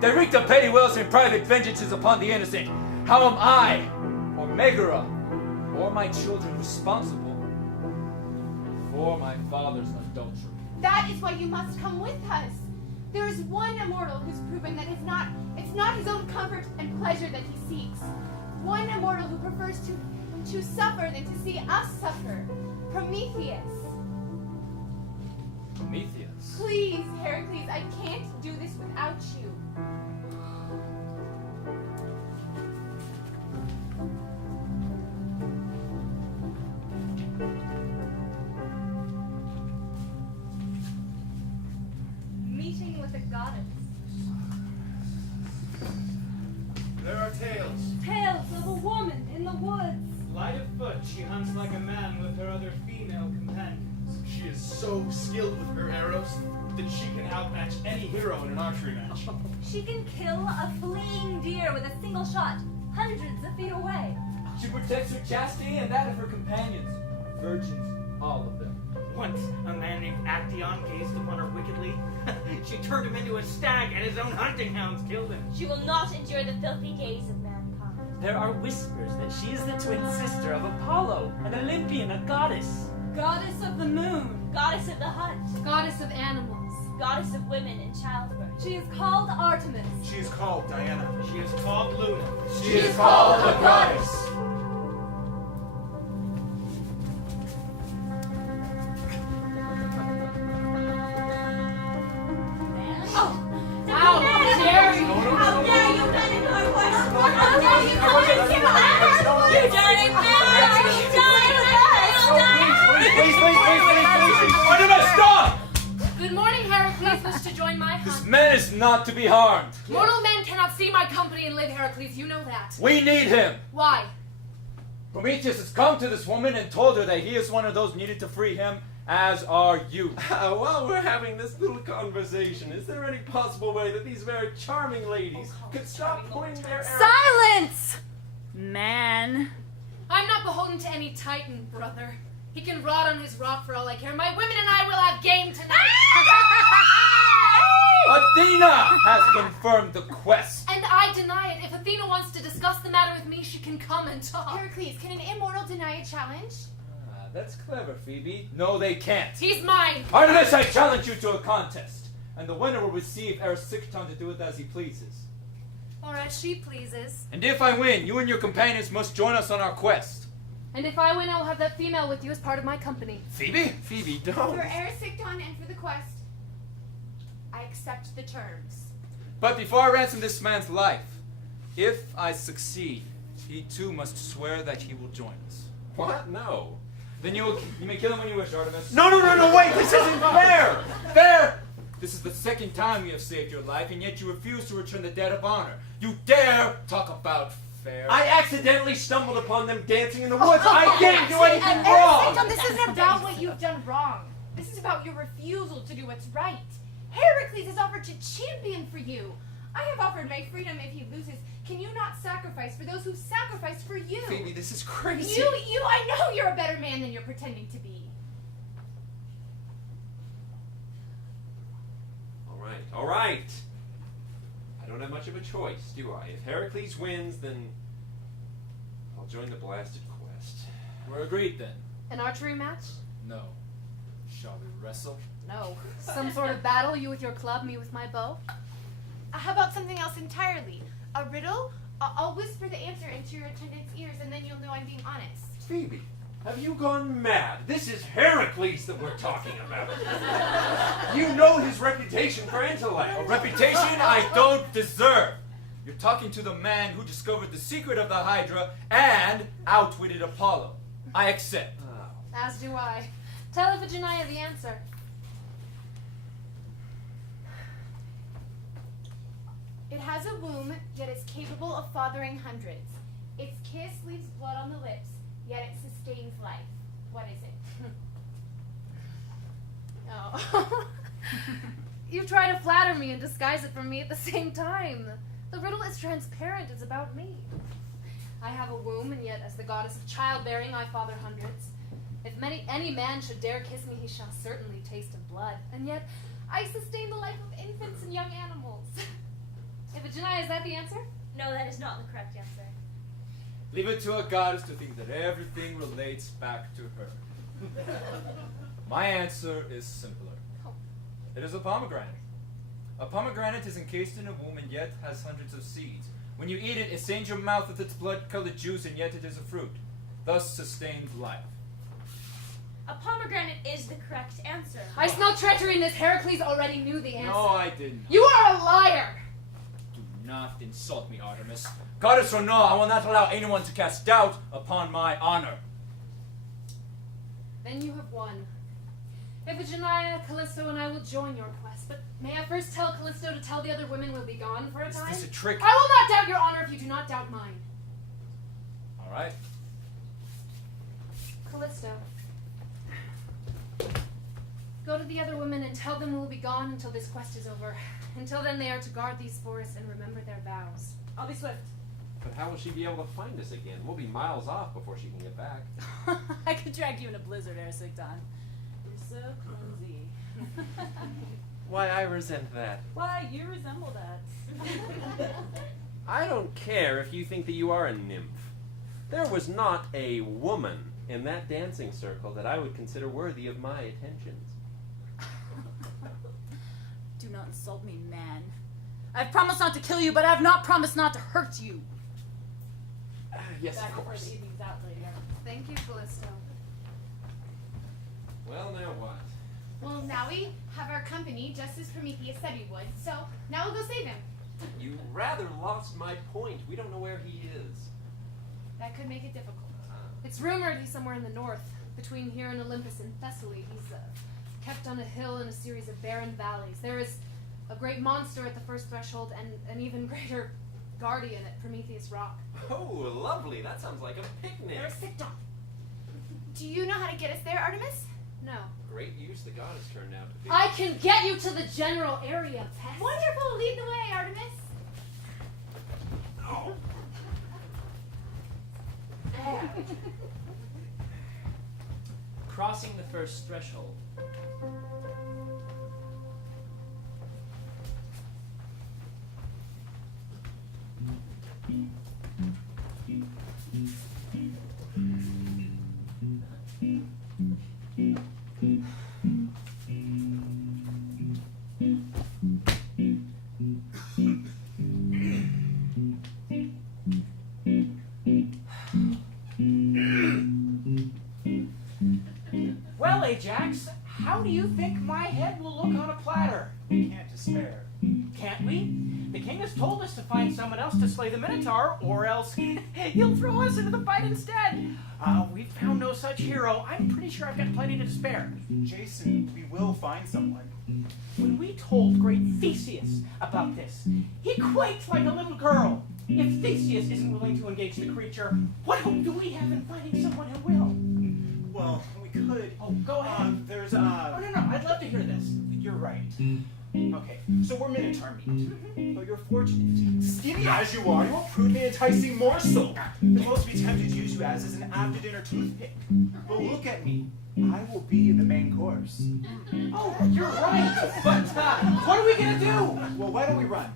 They wreaked their petty wills and private vengeances upon the innocent. How am I, or Megara, or my children responsible for my father's adultery? That is why you must come with us. There is one immortal who's proven that it's not his own comfort and pleasure that he seeks. One immortal who prefers to suffer than to see us suffer. Prometheus. Prometheus? Please, Heracles, I can't do this without you. Meeting with a goddess. There are tales. Tales of a woman in the woods. Light of foot, she hunts like a man with her other female companions. She is so skilled with her arrows that she can outmatch any hero in an archery match. She can kill a fleeing deer with a single shot, hundreds of feet away. She protects her chastity and that of her companions. Virgins, all of them. Once a man named Actaeon gazed upon her wickedly. She turned him into a stag, and his own hunting hounds killed him. She will not endure the filthy gaze of mankind. There are whispers that she is the twin sister of Apollo, an Olympian, a goddess. Goddess of the moon. Goddess of the hunt. Goddess of animals. Goddess of women in childbirth. She is called Artemis. She is called Diana. She is called Luna. She is called the goddess. How dare you! How dare you run into our voice? How dare you come into us? You dirty bitch! You die! Artemis, stop! Good morning, Heracles. Wish to join my This hunt. man is not to be harmed. Mortal men cannot see my company and live, Heracles. You know that. We need him. Why? Prometheus has come to this woman and told her that he is one of those needed to free him, as are you. While we're having this little conversation, is there any possible way that these very charming ladies could stop pointing their arrows? Silence! Man. I'm not beholden to any Titan, brother. He can rot on his rock for all I care. My women and I will have game tonight. Athena has confirmed the quest. And I deny it. If Athena wants to discuss the matter with me, she can come and talk. Heracles, can an immortal deny a challenge? That's clever, Phoebe. No, they can't. He's mine. Artemis, I challenge you to a contest, and the winner will receive Erysichthon to do with as he pleases. Or as she pleases. And if I win, you and your companions must join us on our quest. And if I win, I'll have that female with you as part of my company. Phoebe? Phoebe, don't. For Erysichthon and for the quest, I accept the terms. But before I ransom this man's life, if I succeed, he too must swear that he will join us. What? No. Then you may kill him when you wish, Artemis. No, wait, this isn't fair! Fair! This is the second time you have saved your life, and yet you refuse to return the debt of honor. You dare talk about fair? I accidentally stumbled upon them dancing in the woods. I didn't do anything wrong! Erysichthon, this isn't about what you've done wrong. This is about your refusal to do what's right. Heracles has offered to champion for you. I have offered my freedom if he loses. Can you not sacrifice for those who sacrificed for you? Phoebe, this is crazy. I know you're a better man than you're pretending to be. All right. I don't have much of a choice, do I? If Heracles wins, then I'll join the blasted quest. We're agreed then. An archery match? No. Shall we wrestle? No. Some sort of battle, you with your club, me with my bow? How about something else entirely? A riddle? I'll whisper the answer into your attendant's ears, and then you'll know I'm being honest. Phoebe, have you gone mad? This is Heracles that we're talking about. You know his reputation for intellect. A reputation I don't deserve. You're talking to the man who discovered the secret of the Hydra and outwitted Apollo. I accept. As do I. Tell Iphigenia the answer. It has a womb, yet is capable of fathering hundreds. Its kiss leaves blood on the lips, yet it sustains life. What is it? Oh. You try to flatter me and disguise it from me at the same time. The riddle is transparent. It's about me. I have a womb, and yet as the goddess of childbearing, I father hundreds. If any man should dare kiss me, he shall certainly taste of blood. And yet I sustain the life of infants and young animals. Iphigenia, is that the answer? No, that is not the correct answer. Leave it to a goddess to think that everything relates back to her. My answer is simpler. It is a pomegranate. A pomegranate is encased in a womb and yet has hundreds of seeds. When you eat it, it stains your mouth with its blood-colored juice, and yet it is a fruit. Thus sustains life. A pomegranate is the correct answer. I smell treachery in this. Heracles already knew the answer. No, I didn't. You are a liar! Do not insult me, Artemis. Goddess or no, I will not allow anyone to cast doubt upon my honor. Then you have won. Iphigenia, Callisto, and I will join your quest. But may I first tell Callisto to tell the other women we'll be gone for a time? Is this a trick? I will not doubt your honor if you do not doubt mine. All right. Callisto. Go to the other women and tell them we will be gone until this quest is over. Until then, they are to guard these forests and remember their vows. I'll be swift. But how will she be able to find us again? We'll be miles off before she can get back. I could drag you in a blizzard, Ersikton. You're so clumsy. Why, I resent that. Why, you resemble that. I don't care if you think that you are a nymph. There was not a woman in that dancing circle that I would consider worthy of my attentions. Do not insult me, man. I've promised not to kill you, but I've not promised not to hurt you. Yes, Back of before course. the evening's out later. Thank you, Callisto. Well, now what? Well, now we have our company just as Prometheus said we would, so now we'll go save him. You rather lost my point. We don't know where he is. That could make it difficult. It's rumored he's somewhere in the north, between here and Olympus and Thessaly. He's kept on a hill in a series of barren valleys. There is a great monster at the first threshold and an even greater guardian at Prometheus Rock. Oh, lovely. That sounds like a picnic. Ersikton. Do you know how to get us there, Artemis? No. Great use the goddess turned out to be. I can get you to the general area, Tess. Wonderful! Lead the way, Artemis. Oh. Crossing the first threshold. Well, Ajax, how do you think my head will look on a platter? We can't despair. Can't we? The king has told us to find someone else to slay the Minotaur, or else he'll throw us into the fight instead. We've found no such hero. I'm pretty sure I've got plenty to spare. Jason, we will find someone. When we told great Theseus about this, he quaked like a little girl. If Theseus isn't willing to engage the creature, what hope do we have in finding someone who will? Well, we could. Oh, go ahead. There's Oh, no, I'd love to hear this. You're right. Okay, so we're Minotaur meat. But you're fortunate. Skinny as you are, you'll prove an enticing morsel. The most we tempted to use you as is an after-dinner toothpick. But look at me. I will be the main course. Oh, you're right. But what are we going to do? Well, why don't we run?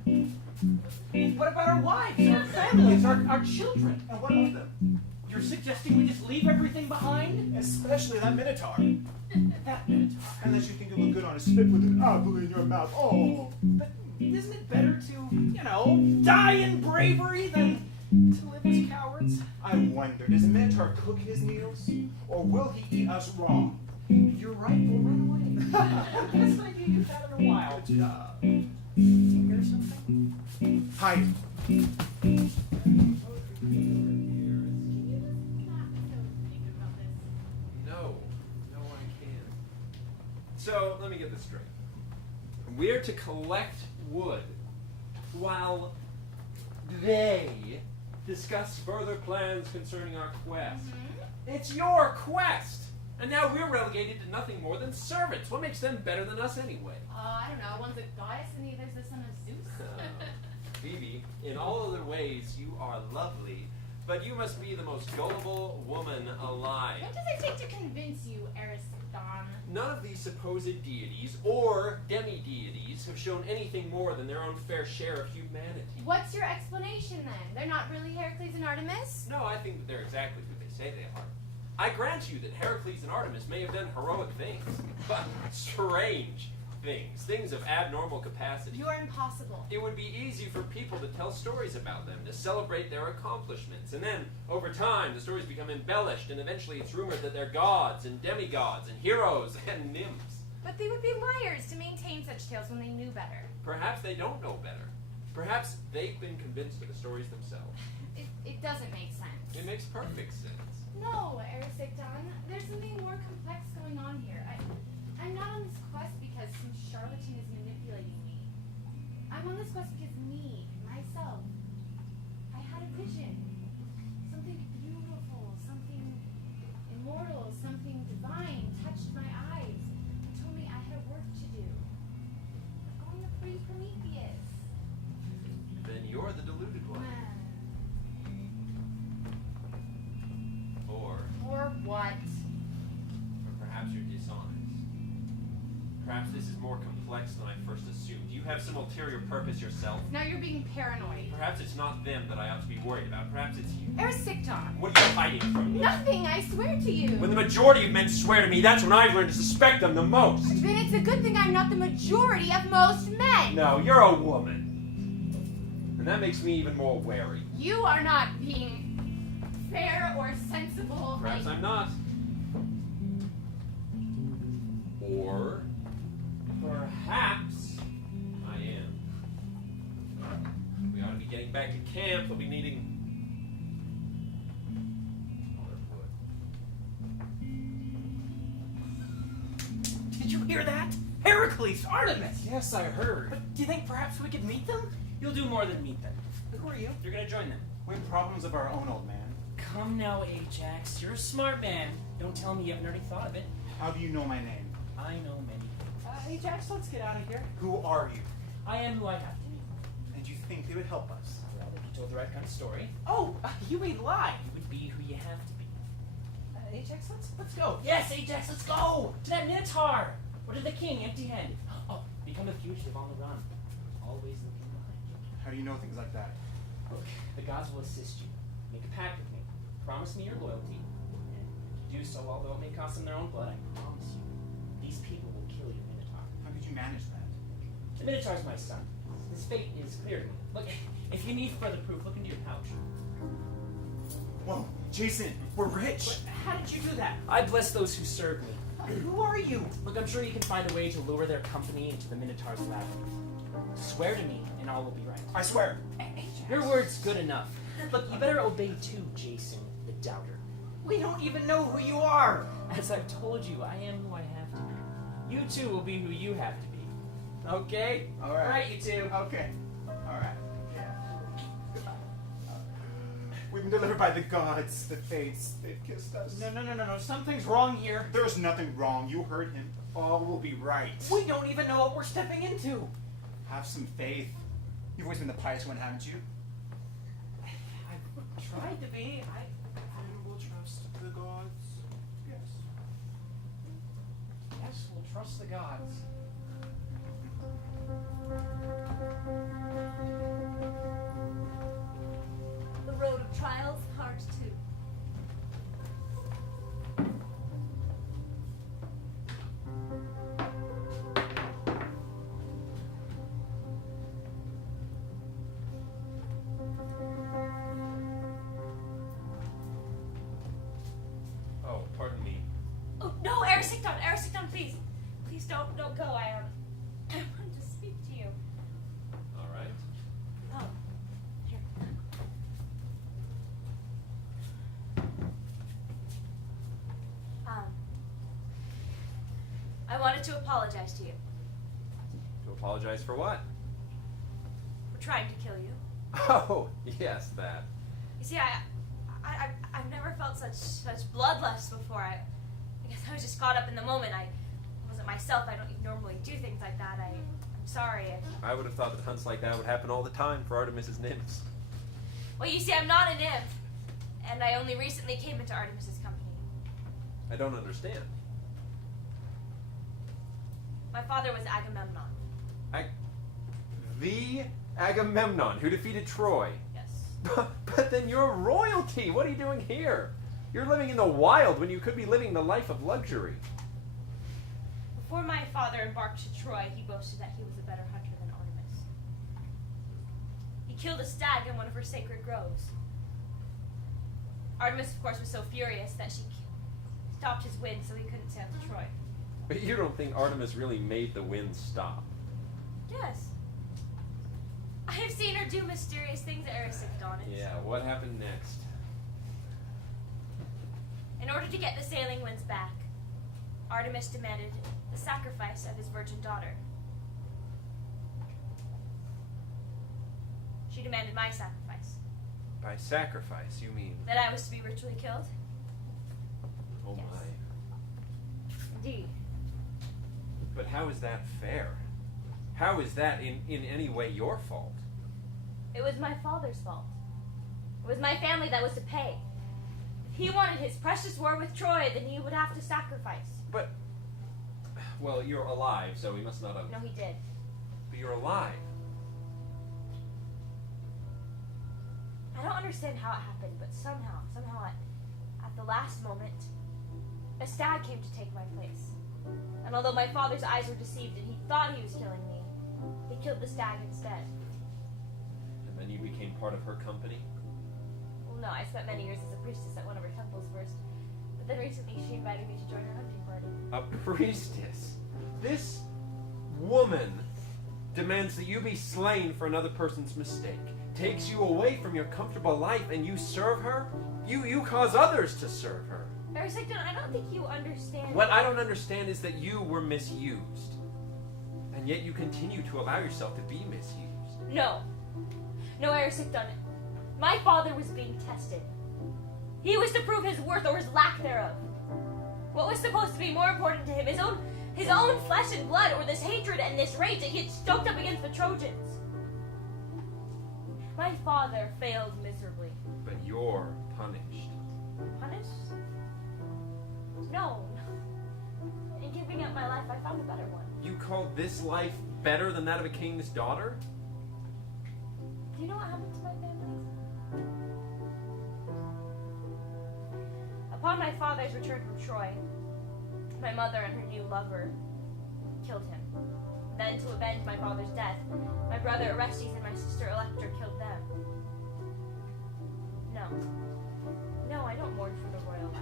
What about our wives, our families, our children? And what of them? You're suggesting we just leave everything behind? Especially that Minotaur. That Minotaur. Unless you think you look good on a spit with an apple in your mouth. Oh. But isn't it better to, die in bravery than to live as cowards? I wonder, does a Minotaur cook his meals? Or will he eat us raw? You're right, we'll run away. Best idea you've had in a while. Good job. Do you hear something? Hide. No, I can't. So, let me get this straight. We're to collect wood while they discuss further plans concerning our quest. It's your quest! And now we're relegated to nothing more than servants. What makes them better than us anyway? I don't know. One's a goddess and the other's the son of Zeus. Phoebe, in all other ways you are lovely, but you must be the most gullible woman alive. What does it take to convince you, Ersikton? None of these supposed deities or demi-deities have shown anything more than their own fair share of humanity. What's your explanation then? They're not really Heracles and Artemis? No, I think that they're exactly who they say they are. I grant you that Heracles and Artemis may have done heroic things, but strange things of abnormal capacity. You're impossible. It would be easy for people to tell stories about them, to celebrate their accomplishments, and then, over time, the stories become embellished, and eventually it's rumored that they're gods and demigods and heroes and nymphs. But they would be liars to maintain such tales when they knew better. Perhaps they don't know better. Perhaps they've been convinced of the stories themselves. It doesn't make sense. It makes perfect sense. No, Ersikton. There's something more complex going on here. I'm not on this quest because some charlatan is manipulating me. I'm on this quest because me, myself, I had a vision. Something beautiful, something immortal, something divine touched my eyes. It told me I have some ulterior purpose yourself? Now you're being paranoid. Perhaps it's not them that I ought to be worried about. Perhaps it's you. Ersikton. What are you hiding from me? Nothing, I swear to you. When the majority of men swear to me, that's when I've learned to suspect them the most. Then it's a good thing I'm not the majority of most men. No, you're a woman. And that makes me even more wary. You are not being fair or sensible. Perhaps I'm not. Or perhaps I am. We ought to be getting back to camp. We'll be needing more wood. Did you hear that? Heracles, Artemis! Yes, I heard. But do you think perhaps we could meet them? You'll do more than meet them. Who are you? You're gonna join them. We have problems of our own, old man. Come now, Ajax. You're a smart man. Don't tell me you haven't already thought of it. How do you know my name? I know many. Ajax, let's get out of here. Who are you? I am who I have to be. And you think they would help us? Well, if you told the right kind of story, Oh, you mean lie. you would be who you have to be. Ajax, let's go. Yes, Ajax, let's go! To that Minotaur! Or to the king, empty-handed. Oh, become a fugitive on the run. Always looking behind you. How do you know things like that? Look, the gods will assist you. Make a pact with me. Promise me your loyalty. And to do so, although it may cost them their own blood, I promise you, these people will kill your Minotaur. How could you manage that? The Minotaur's my son. His fate is clear to me. Look, if you need further proof, look into your pouch. Whoa, Jason, we're rich. But how did you do that? I bless those who serve me. Who are you? Look, I'm sure you can find a way to lure their company into the Minotaur's labyrinth. Swear to me, and all will be right. I swear. Your word's good enough. Look, you better obey too, Jason, the doubter. We don't even know who you are. As I've told you, I am who I have to be. You too will be who you have to be. Okay? All right. All right, you two. Okay. All right. Yeah. We've been delivered by the gods, the fates. They've kissed us. No. Something's wrong here. There's nothing wrong. You heard him. All will be right. We don't even know what we're stepping into. Have some faith. You've always been the pious one, haven't you? I've tried to be. And we'll trust the gods. Yes. Yes, we'll trust the gods. The Road of Trials, Part 2. Oh, pardon me. Oh no, Ersikton, please. Please don't go. I want to speak to you. All right. Oh, here. I wanted to apologize to you To apologize for what? for trying to kill you. Oh, yes, that. You see, I've never felt such bloodlust before. I guess I was just caught up in the moment. I wasn't myself. I don't normally do things like that. I'm sorry. I would have thought that hunts like that would happen all the time for Artemis's nymphs. Well, you see, I'm not a nymph, and I only recently came into Artemis's company. I don't understand. My father was Agamemnon. The Agamemnon who defeated Troy. Yes. But then you're royalty. What are you doing here? You're living in the wild when you could be living the life of luxury. Before my father embarked to Troy, he boasted that he was a better hunter than Artemis. He killed a stag in one of her sacred groves. Artemis, of course, was so furious that she stopped his wind so he couldn't sail to Troy. But you don't think Artemis really made the wind stop? Yes. I have seen her do mysterious things at Ersikton. Yeah, what happened next? In order to get the sailing winds back, Artemis demanded the sacrifice of his virgin daughter. She demanded my sacrifice. By sacrifice, you mean? That I was to be ritually killed? Oh Yes. my. Indeed. But how is that fair? How is that in any way your fault? It was my father's fault. It was my family that was to pay. If he wanted his precious war with Troy, then he would have to sacrifice. But, well, you're alive, so he must not have... No, he did. But you're alive. I don't understand how it happened, but somehow at the last moment, a stag came to take my place. And although my father's eyes were deceived and he thought he was killing me, he killed the stag instead. And then you became part of her company? Well, no, I spent many years as a priestess at one of her temples first, but then recently she invited me to join her hunting party. A priestess? This woman demands that you be slain for another person's mistake, takes you away from your comfortable life, and you serve her? You cause others to serve her. Ericton, I don't think you understand. What I don't understand is that you were misused. And yet you continue to allow yourself to be misused. No, Ericton. My father was being tested. He was to prove his worth or his lack thereof. What was supposed to be more important to him, his own flesh and blood, or this hatred and this rage that he had stoked up against the Trojans? My father failed miserably. But you're punished. Punished? No. In giving up my life, I found a better one. You call this life better than that of a king's daughter? Do you know what happened to my family? Upon my father's return from Troy, my mother and her new lover killed him. Then, to avenge my father's death, my brother Orestes and my sister Electra killed them. No, I don't mourn for the royal life.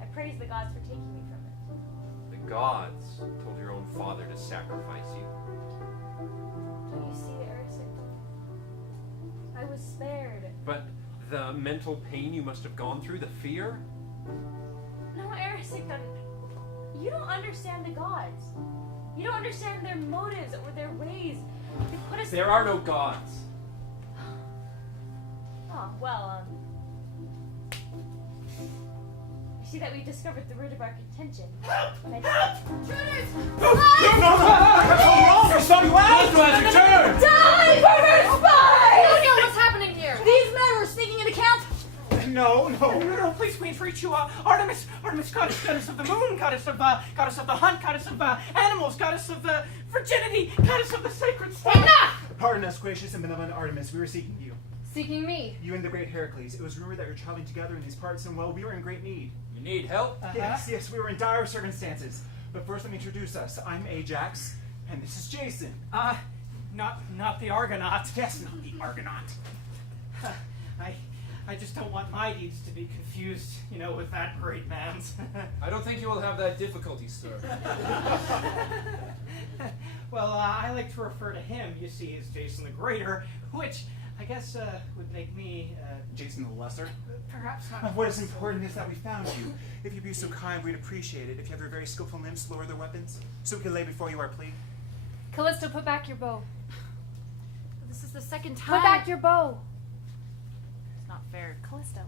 I praise the gods for taking me from it. The gods told your own father to sacrifice you. Don't you see, Ericton? I was spared. But the mental pain you must have gone through, the fear? No, Ericton, you don't understand the gods. You don't understand their motives or their ways. They put us. There are no gods. Oh, well, you see that we discovered the root of our contention. Intruders! No! For some Die, pervert spy! Junior, what's happening here? These men were sneaking into camp. No. Please, Queen, for each you, Artemis, goddess of the moon, goddess of the hunt, goddess of animals, goddess of the virginity, goddess of the sacred stone. Enough! Pardon us, gracious and benevolent Artemis. We were seeking you. Seeking me. You and the great Heracles. It was rumored that you're traveling together in these parts, and well, we were in great need. You need help? Yes, we were in dire circumstances. But first, let me introduce us. I'm Ajax, and this is Jason. Not the Argonaut. Yes, not the Argonaut. I just don't want my deeds to be confused, with that great man's. I don't think you will have that difficulty, sir. Well, I like to refer to him, you see, as Jason the Greater, which I guess would make me, Jason the Lesser. Perhaps not. What is important is that we found you. If you'd be so kind, we'd appreciate it. If you have your very skillful nymphs lower their weapons, so we can lay before you our plea. Callisto, put back your bow. This is the second time. Put back your bow. It's not fair. Callisto.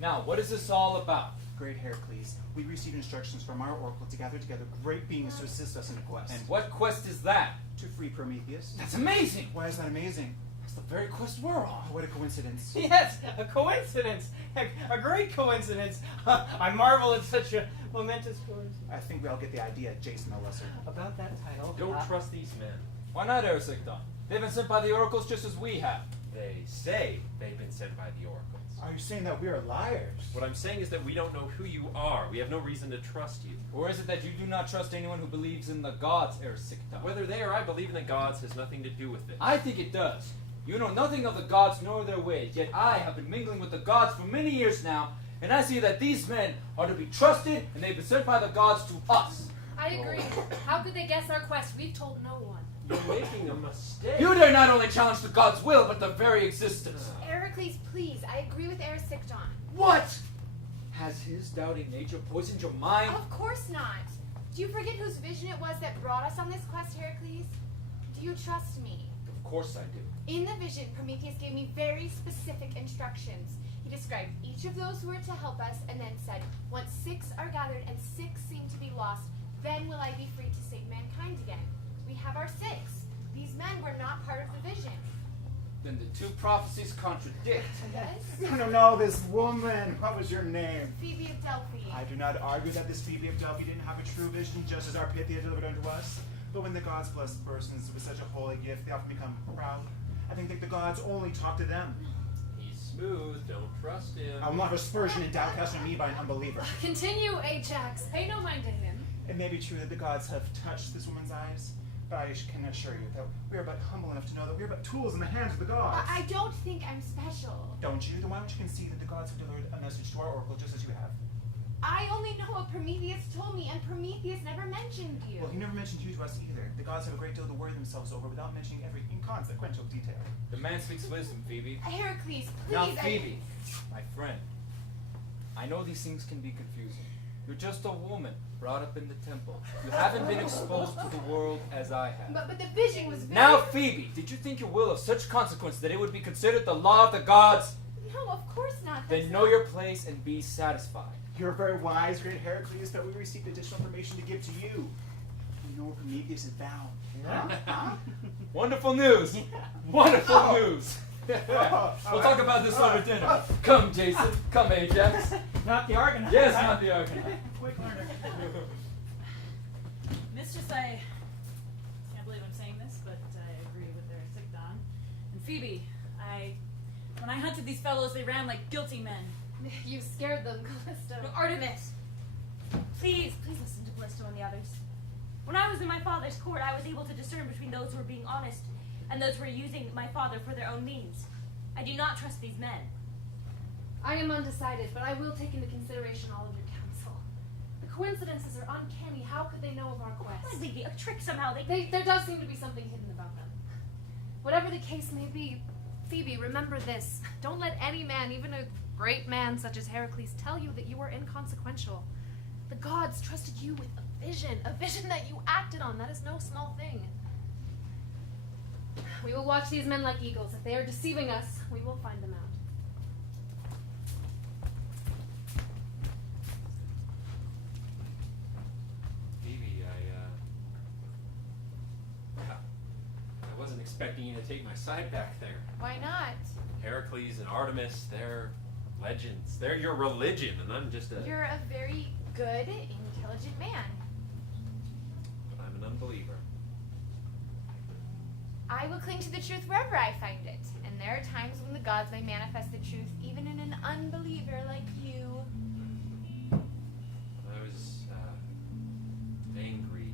Now, what is this all about? Great Heracles, we received instructions from our oracle to gather together great beings to assist us in a quest. And what quest is that? To free Prometheus. That's amazing! Why is that amazing? That's the very quest we're on. Oh, what a coincidence. Yes, a coincidence. A great coincidence. I marvel at such a momentous coincidence. I think we all get the idea, Jason the Lesser. About that title. Don't trust these men. Why not, Ericton? They've been sent by the oracles just as we have. They say they've been sent by the oracles. Are you saying that we are liars? What I'm saying is that we don't know who you are. We have no reason to trust you. Or is it that you do not trust anyone who believes in the gods, Ericton? Whether they or I believe in the gods has nothing to do with it. I think it does. You know nothing of the gods nor their ways, yet I have been mingling with the gods for many years now, and I see that these men are to be trusted, and they've been sent by the gods to us. I agree. How could they guess our quest? We've told no one. You're making a mistake. You dare not only challenge the gods' will, but their very existence. Heracles, please. I agree with Ericton. What? Has his doubting nature poisoned your mind? Of course not. Do you forget whose vision it was that brought us on this quest, Heracles? Do you trust me? Of course I do. In the vision, Prometheus gave me very specific instructions. He described each of those who were to help us and then said, once 6 are gathered and 6 seem to be lost, then will I be free to save mankind again. We have our 6. These men were not part of the vision. Then the two prophecies contradict. Yes? No, this woman. What was your name? Phoebe of Delphi. I do not argue that this Phoebe of Delphi didn't have a true vision, just as our Pythia delivered unto us. But when the gods bless persons with such a holy gift, they often become proud. I think that the gods only talk to them. He's smooth. Don't trust him. I will not have aspersion and doubt cast on me by an unbeliever. Continue, Ajax. Pay no mind to him. It may be true that the gods have touched this woman's eyes, but I can assure you that we are but humble enough to know that we are but tools in the hands of the gods. I don't think I'm special. Don't you? Then why don't you concede that the gods have delivered a message to our oracle just as you have? I only know what Prometheus told me, and Prometheus never mentioned you. Well, he never mentioned you to us either. The gods have a great deal to worry themselves over without mentioning every inconsequential detail. The man speaks wisdom, Phoebe. Heracles, please. Now, Phoebe, my friend, I know these things can be confusing. You're just a woman brought up in the temple. You haven't been exposed to the world as I have. But the vision was very... Now, Phoebe, did you think your will of such consequence that it would be considered the law of the gods? No, of course not. Then know your place and be satisfied. You're very wise, great Heracles, but we received additional information to give to you. We know where Prometheus is bound. Huh? Wonderful news! Wonderful news! We'll talk about this over dinner. Come, Jason. Come, Ajax. Not the Argonaut. Yes, not the Argonaut. Quick learner. Mistress, I can't believe I'm saying this, but I agree with their Sigdon. And Phoebe, when I hunted these fellows, they ran like guilty men. You scared them, Callisto. No, Artemis! Please listen to Callisto and the others. When I was in my father's court, I was able to discern between those who were being honest and those who were using my father for their own means. I do not trust these men. I am undecided, but I will take into consideration all of your counsel. The coincidences are uncanny. How could they know of our quest? Maybe a trick somehow. There does seem to be something hidden about them. Whatever the case may be, Phoebe, remember this. Don't let any man, even a great man such as Heracles, tell you that you are inconsequential. The gods trusted you with a vision that you acted on. That is no small thing. We will watch these men like eagles. If they are deceiving us, we will find them out. Phoebe, I wasn't expecting you to take my side back there. Why not? Heracles and Artemis, they're legends. They're your religion, and I'm just a... You're a very good, intelligent man. But I'm an unbeliever. I will cling to the truth wherever I find it. And there are times when the gods may manifest the truth, even in an unbeliever like you. I was angry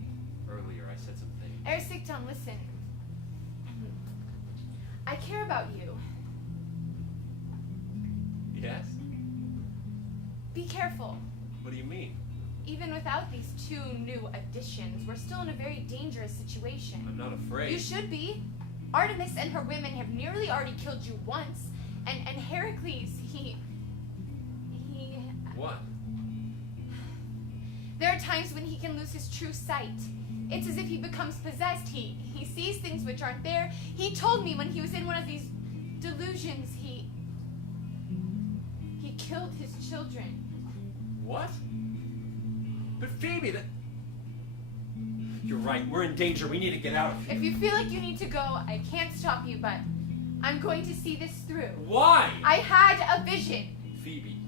earlier. I said some things. Ersikton, listen. I care about you. Yes? Be careful. What do you mean? Even without these two new additions, we're still in a very dangerous situation. I'm not afraid. You should be. Artemis and her women have nearly already killed you once, and Heracles, he... What? There are times when he can lose his true sight. It's as if he becomes possessed. He sees things which aren't there. He told me when he was in one of these delusions, he killed his children. What? But Phoebe, that... You're right. We're in danger. We need to get out of here. If you feel like you need to go, I can't stop you, but I'm going to see this through. Why? I had a vision. Phoebe,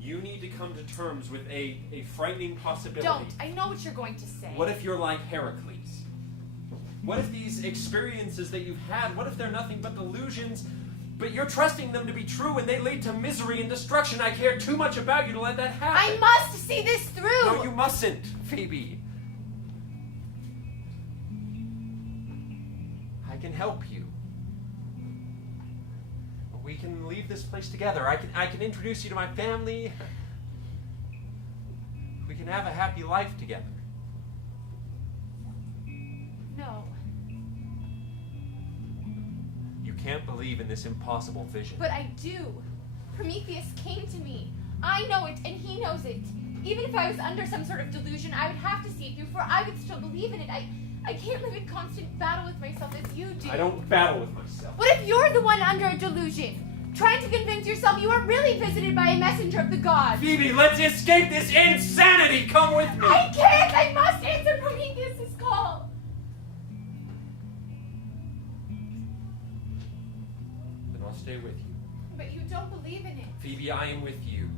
you need to come to terms with a frightening possibility. Don't. I know what you're going to say. What if you're like Heracles? What if these experiences that you've had, what if they're nothing but delusions, but you're trusting them to be true and they lead to misery and destruction? I care too much about you to let that happen. I must see this through. No, you mustn't, Phoebe. I can help you. We can leave this place together. I can introduce you to my family. We can have a happy life together. No. You can't believe in this impossible vision. But I do. Prometheus came to me. I know it, and he knows it. Even if I was under some sort of delusion, I would have to see it through, for I would still believe in it. I can't live in constant battle with myself as you do. I don't battle with myself. What if you're the one under a delusion? Trying to convince yourself you are really visited by a messenger of the gods. Phoebe, let's escape this insanity! Come with me! I can't! I must answer Prometheus' call! stay with you. But you don't believe in it. Phoebe, I am with you.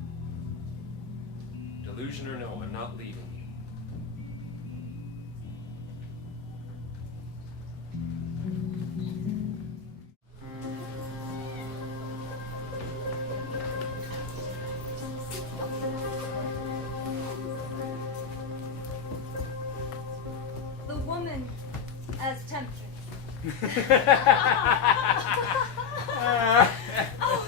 Delusion or no, I'm not leaving you. The woman as temptress. Oh,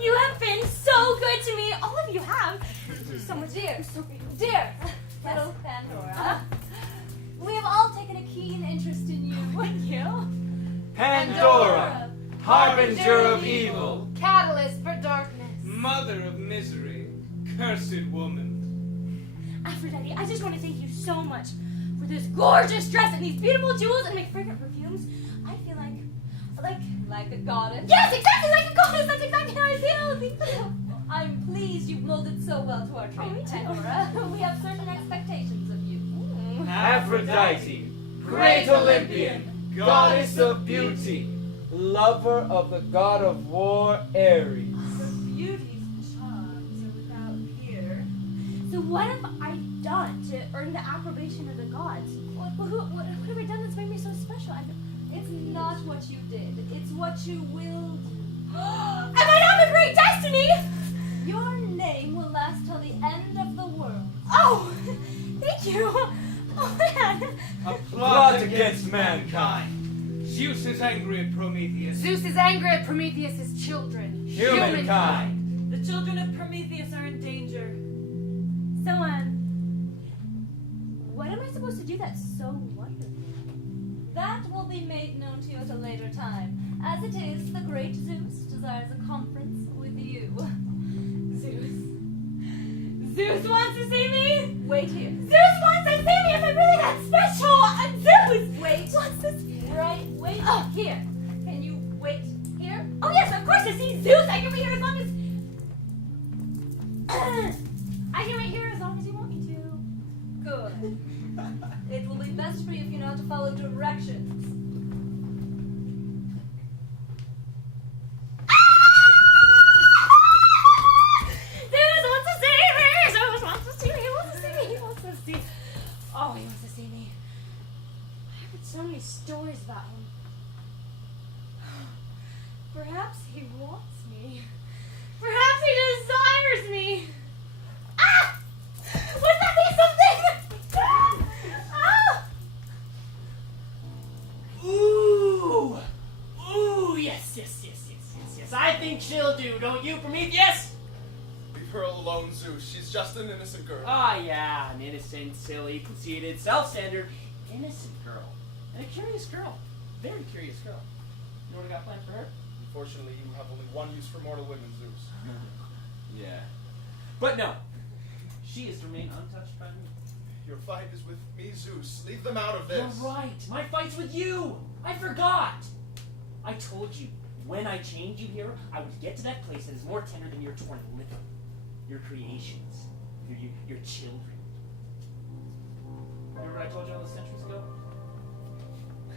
you have been so good to me. All of you have. So much dear. Dear. Little Pandora. We have all taken a keen interest in you. Thank you. Pandora, harbinger of evil, Catalyst for darkness. Mother of misery, cursed woman. Aphrodite, I just want to thank you so much for this gorgeous dress and these beautiful jewels and my fragrant perfumes. I feel like A goddess. yes, exactly like a goddess. That's exactly how I feel. Thank you. I'm pleased you've molded so well to our train, me too. Pandora. We have certain expectations of you. Aphrodite, great Olympian, goddess of beauty, lover of the god of war, Ares. Beauty's charms are without peer. So what have I done to earn the approbation of the gods? What have I done that's made me so special? It's not what you did. It's what you willed. I might have a great destiny! Your name will last till the end of the world. Oh, thank you. Oh man. A Plot against mankind, Zeus is angry at Prometheus. Zeus is angry at Prometheus' children. humankind. The children of Prometheus are in danger. So, what am I supposed to do that's so wonderful? That will be made known to you at a later time. As it is, the great Zeus desires a conference with you. Zeus wants to see me? Wait here. Zeus wants to see me! Am I really that special? Zeus Wait. wants to see me. Right, wait Oh. here. Can you wait here? Oh yes, of course, to see Zeus! I can wait here as long as... I can wait here as long as you want me to. Good. It will be best for you if you know how to follow directions. Zeus wants to see me! Zeus wants to see me! He wants to see me! He wants to see... Oh, he wants to see me. I heard so many stories about him. Perhaps he wants me. Perhaps he desires me. Ah! Would that be something? Ah! Ooh! Ooh, yes. I think she'll do, don't you, Prometheus? Leave her alone, Zeus. She's just an innocent girl. Ah, yeah, an innocent, silly, conceited, self-centered, innocent girl. And a curious girl. Very curious girl. You know what I got planned for her? Unfortunately, you have only one use for mortal women, Zeus. Yeah. But no. She is to remain untouched by me. Your fight is with me, Zeus. Leave them out of this. You're right. My fight's with you. I forgot. I told you, when I chained you here, I would get to that place that is more tender than your torn liver. Your creations. Your children. Remember what I told you all those centuries ago?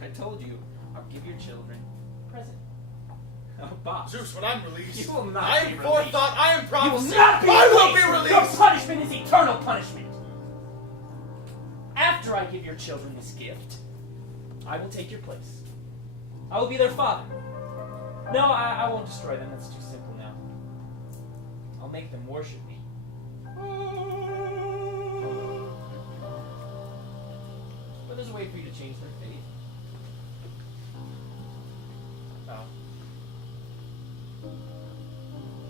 I told you, I'll give your children a present. Oh, boss. Zeus, when I'm released, You will not I be am released. forethought, I am You prophecy. will not be I will released. be Your released. punishment is eternal punishment. After I give your children this gift, I will take your place. I will be their father. No, I won't destroy them. That's too simple now. I'll make them worship me. But there's a way for you to change their faith. Oh.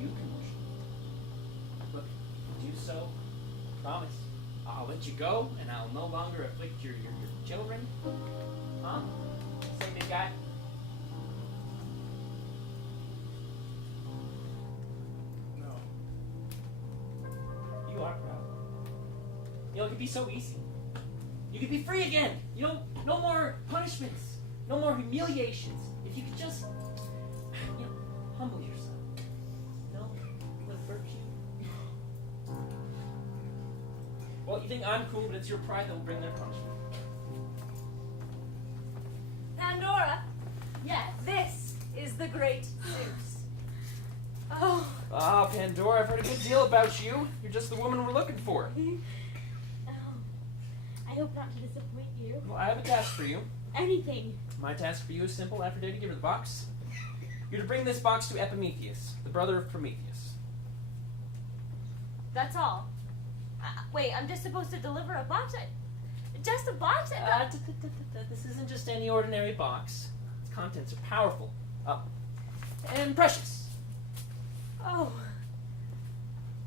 You can worship me. Look, if you do so, promise, I'll let you go, and I'll no longer afflict your children. Huh? Say, big guy. No. You are proud. You know, it could be so easy. You could be free again. You know, no more punishments, no more humiliations. If you could just, humble yourself. With virtue. Well, you think I'm cool, but it's your pride that will bring their punishment. Pandora, Yes. this is the great Zeus. good deal about you. You're just the woman we're looking for. Oh, I hope not to disappoint you. Well, I have a task for you. Anything. My task for you is simple. After Day to give her the box, you're to bring this box to Epimetheus, the brother of Prometheus. That's all. Wait, I'm just supposed to deliver a box? Just a box? This isn't just any ordinary box. Its contents are powerful. And precious. Oh.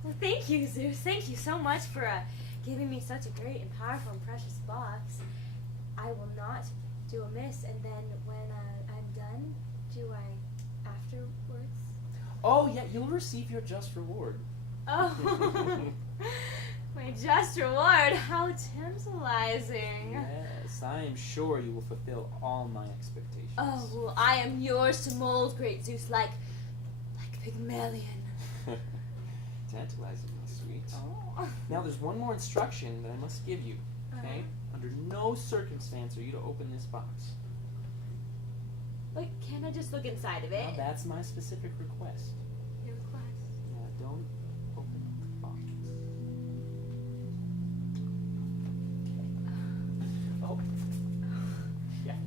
Well, thank you, Zeus. Thank you so much for giving me such a great and powerful and precious box. I will not do amiss, and then when I'm done, do I afterwards? Oh, yeah, you'll receive your just reward. Oh. My just reward. How tantalizing. Yes, I am sure you will fulfill all my expectations. Oh, well, I am yours to mold, great Zeus, like Pygmalion. Tantalizing, my sweet. Oh. Now, there's one more instruction that I must give you, okay? Under no circumstance are you to open this box. Wait, can't I just look inside of it? Now, that's my specific request. Your request. Don't open the box. Oh. Yeah.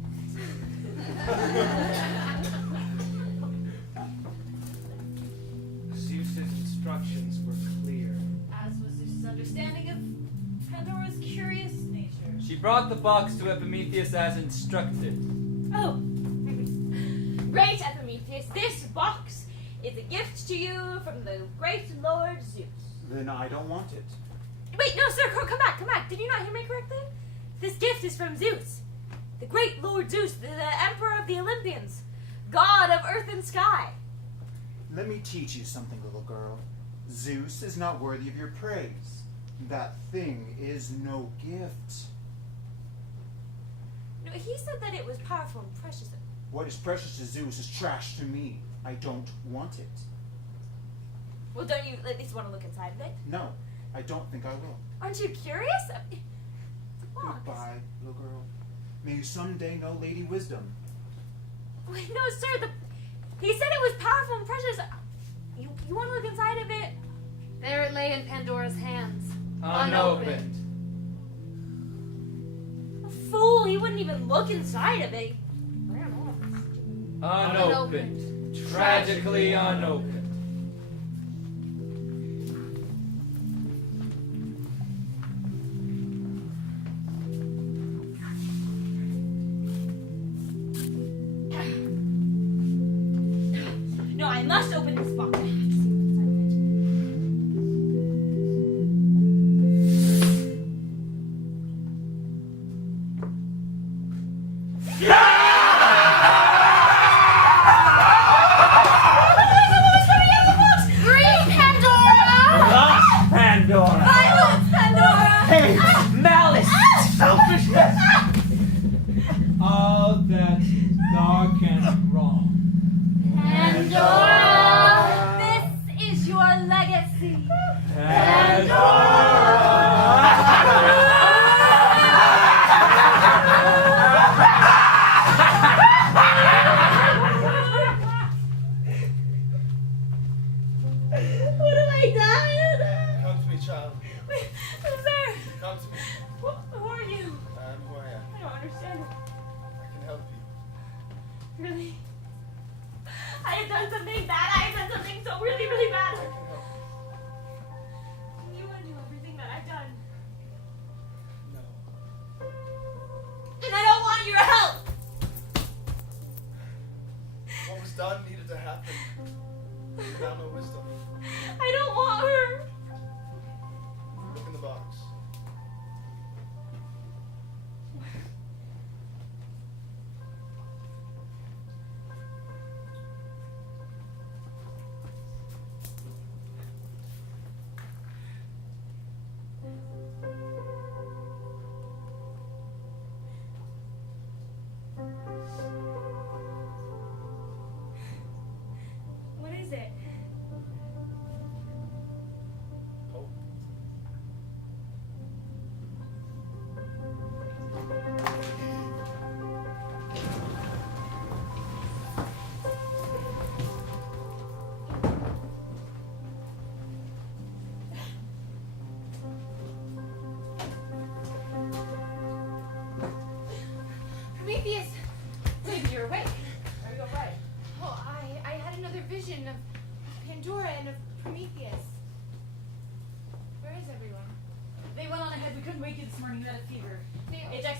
Zeus's instructions were clear. As was Zeus's understanding of Pandora's curious nature. She brought the box to Epimetheus as instructed. Oh. Great Epimetheus, this box is a gift to you from the great Lord Zeus. Then I don't want it. Wait, no, sir, come back, come back. Did you not hear me correctly? This gift is from Zeus, the great Lord Zeus, the Emperor of the Olympians, God of earth and sky. Let me teach you something, little girl. Zeus is not worthy of your praise. That thing is no gift. No, he said that it was powerful and precious. What is precious to Zeus is trash to me. I don't want it. Well, don't you at least want to look inside of it? No, I don't think I will. Aren't you curious? It's a box. Goodbye, little girl. May you someday know Lady Wisdom. Wait, no, sir, he said it was powerful and precious. You want to look inside of it? There it lay in Pandora's hands. Unopened. A fool, he wouldn't even look inside of it. Unopened. Tragically unopened. No, I must open this box. All that's dark and wrong. Pandora! This is your legacy. What have I done? Come to me, child. Wait, who's there? Come to me. Who are you? I'm who I am. I don't understand. I can help you. Really? I have done something bad. I have done something so really, really bad. I can help Can you undo everything that I've done? you. No. Then I don't want your help. What was done needed to happen. Without no wisdom. I don't want her. Look in the box. What is it?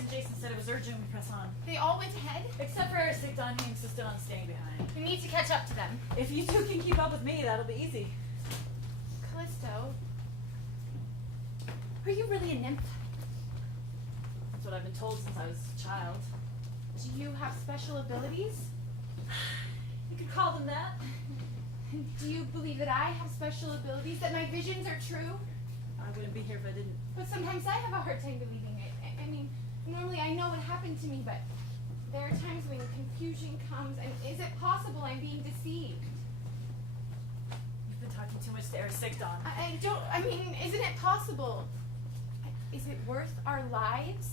and Jason said it was urgent we press on. They all went ahead? Except for Sigdon, he insisted on staying behind. We need to catch up to them. If you two can keep up with me, that'll be easy. Callisto, are you really a nymph? That's what I've been told since I was a child. Do you have special abilities? You could call them that. Do you believe that I have special abilities, that my visions are true? I wouldn't be here if I didn't. But sometimes I have a hard time believing it. I mean, normally I know what happened to me, but there are times when confusion comes, and is it possible I'm being deceived? You've been talking too much to Sigdon. I mean, isn't it possible? Is it worth our lives?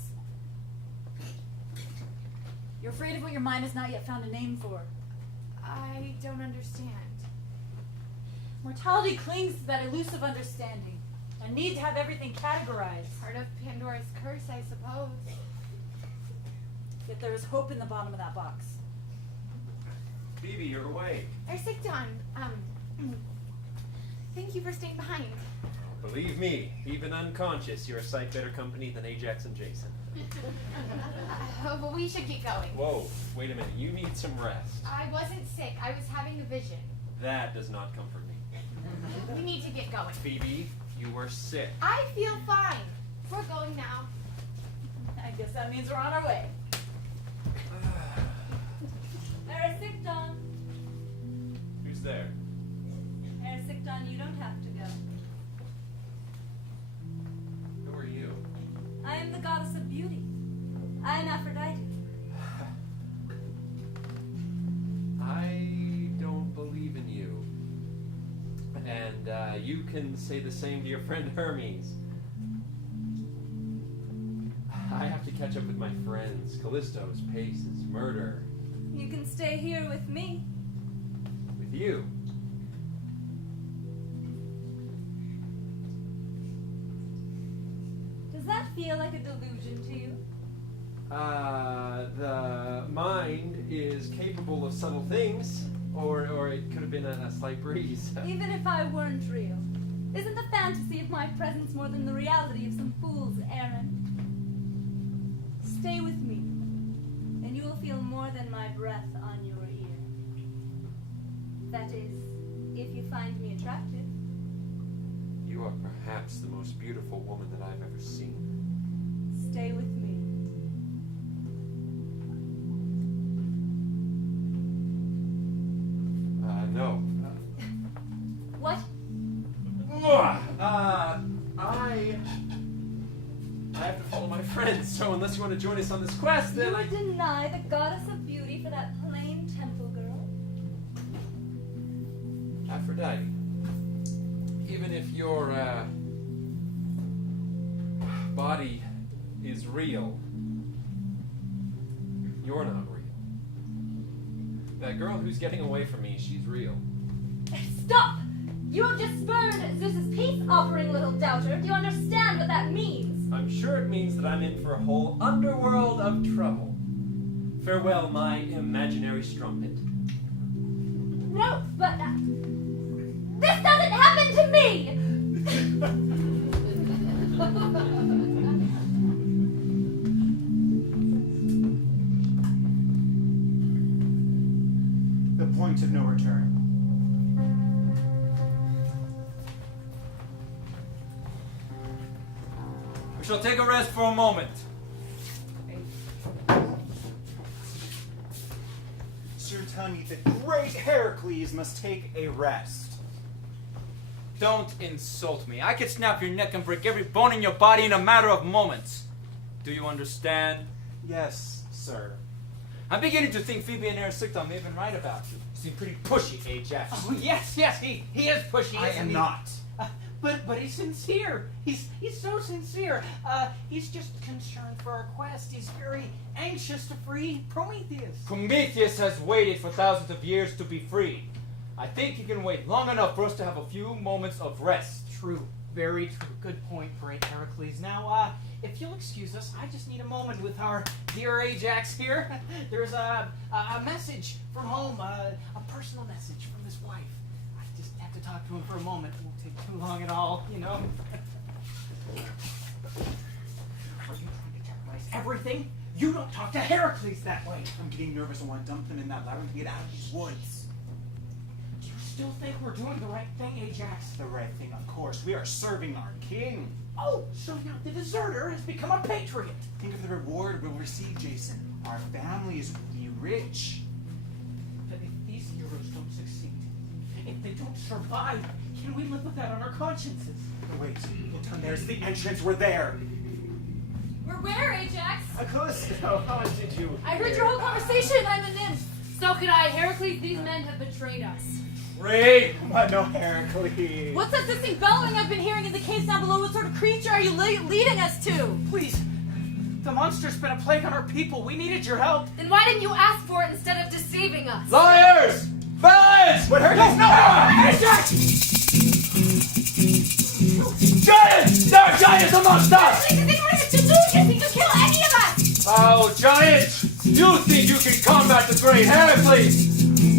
You're afraid of what your mind has not yet found a name for. I don't understand. Mortality clings to that elusive understanding. A need to have everything categorized. Part of Pandora's curse, I suppose. Yet there is hope in the bottom of that box. Phoebe, you're awake. Sigdon, thank you for staying behind. Believe me, even unconscious, you're a sight better company than Ajax and Jason. But we should get going. Whoa, wait a minute. You need some rest. I wasn't sick. I was having a vision. That does not comfort me. We need to get going. Phoebe, you were sick. I feel fine. We're going now. I guess that means we're on our way. Sigdon. Who's there? Sigdon, you don't have to go. Who are you? I am the goddess of beauty. I am Aphrodite. I don't believe in you. And you can say the same to your friend Hermes. I have to catch up with my friends. Callisto's paces, murder. You can stay here with me. With you. Does that feel like a delusion to you? The mind is capable of subtle things, or it could have been a slight breeze. Even if I weren't real, isn't the fantasy of my presence more than the reality of some fool's errand? Stay with me, and you will feel more than my breath on your ear. That is, if you find me attractive. You are perhaps the most beautiful woman that I've ever seen. Stay with me. No. What? I have to follow my friends, so unless you want to join us on this quest, then You deny the goddess of beauty for that plain temple girl? Aphrodite, even if your body is real, you're not real. That girl who's getting away from me, she's real. Stop! You have just spurned Zeus's peace offering, little doubter. Do you understand what that means? I'm sure it means that I'm in for a whole underworld of trouble. Farewell, my imaginary strumpet. No, but this doesn't happen to me! The point of no return. We shall take a rest for a moment. So you're telling me that great Heracles must take a rest? Don't insult me. I could snap your neck and break every bone in your body in a matter of moments. Do you understand? Yes, sir. I'm beginning to think Phoebe and Sigdon may have been right about you. You seem pretty pushy, Ajax. Oh, yes, he is pushy. I isn't am he? not. But he's sincere. He's so sincere. He's just concerned for our quest. He's very anxious to free Prometheus. Prometheus has waited for thousands of years to be freed. I think he can wait long enough for us to have a few moments of rest. True. Very true. Good point, great Heracles. Now, if you'll excuse us, I just need a moment with our dear Ajax here. There's a message from home, a personal message from his wife. I just have to talk to him for a moment. It won't take too long at all, you know. Are you trying to check my sacrifice everything? You don't talk to Heracles that way. I'm getting nervous. I want to dump them in that labyrinth and get out of these woods. Do you still think we're doing the right thing, Ajax? The right thing, of course. We are serving our king. Oh, so now the deserter has become a patriot. Think of the reward we'll receive, Jason. Our families will be rich. But if these heroes don't succeed, if they don't survive, can we live with that on our consciences? Wait, there's the entrance. We're there. We're where, Ajax? Callisto, how did you? I heard your whole conversation. I'm a nymph. So could I. Heracles, these men have betrayed us. Ray! No, Heracles. What's that distant bellowing I've been hearing in the caves down below? What sort of creature are you leading us to? Please. The monster's been a plague on our people. We needed your help. Then why didn't you ask for it instead of deceiving us? Liars! Villains! What Heracles? No! Ajax! Giants! There are giants amongst us! Please, this is delusion. You can kill any of us. Oh, giants! You think you can combat the great Heracles?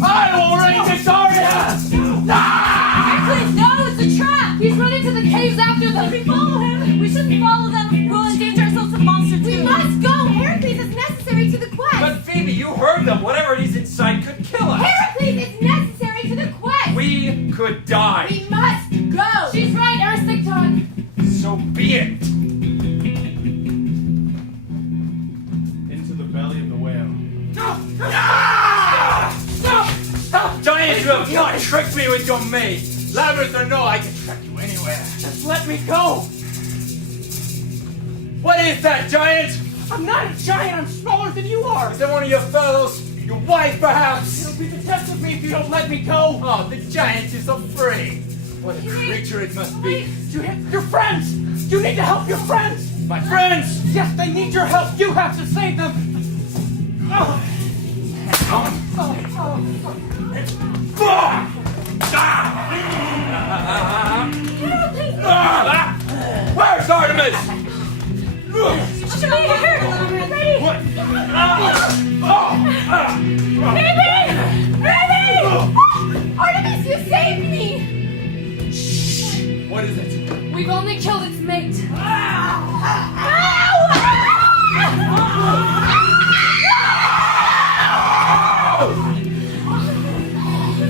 I will reign victorious! Heracles, no, it's a trap! He's running to the caves after them. We follow him! We shouldn't follow them. We'll endanger ourselves to the monster too. We must go. Heracles is necessary to the quest. But Phoebe, you heard them. Whatever it is inside could kill us. Heracles is necessary to the quest. We could die. We must go. She's right, Eristicton. So be it. Into the belly of the whale. Stop! Giant, you have not tricked me with your maid. Labyrinth or no, I can track you anywhere. Just let me go. What is that, giant? I'm not a giant. I'm smaller than you are. Is that one of your fellows? Your wife, perhaps? It'll be the death of me if you don't let me go. Oh, the giant is afraid. What a creature it must be. Your friends. You need to help your friends. My friends! Yes, they need your help. You have to save them. Where's Artemis? Should be here! Ready! Baby! Artemis, you saved me. What is it? We've only killed its mate.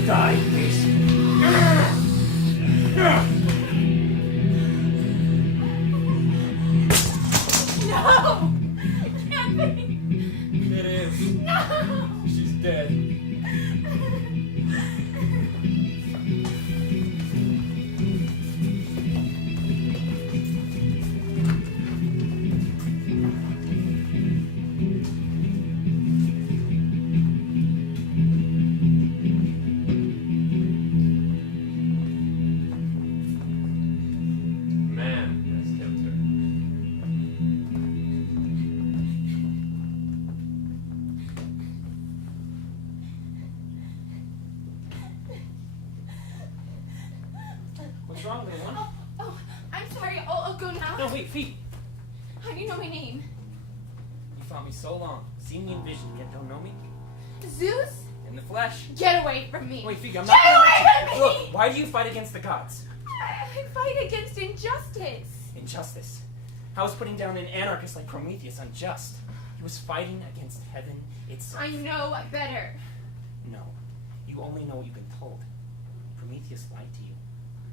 Die, beast. No! It can't be. It is. No! She's dead. Man has killed her. What's wrong, little one? Oh, I'm sorry. I'll go now. No, wait, Phoebe. How do you know my name? You fought me so long. Seen me in vision, yet don't know me? Zeus? In the flesh. Get away from me. Wait, Phoebe, I'm Get not gonna away let from you- me! Look, why do you fight against the gods? I fight against injustice. Injustice. How is putting down an anarchist like Prometheus unjust? He was fighting against heaven itself. I know better. No, you only know what you've been told. Prometheus lied to you.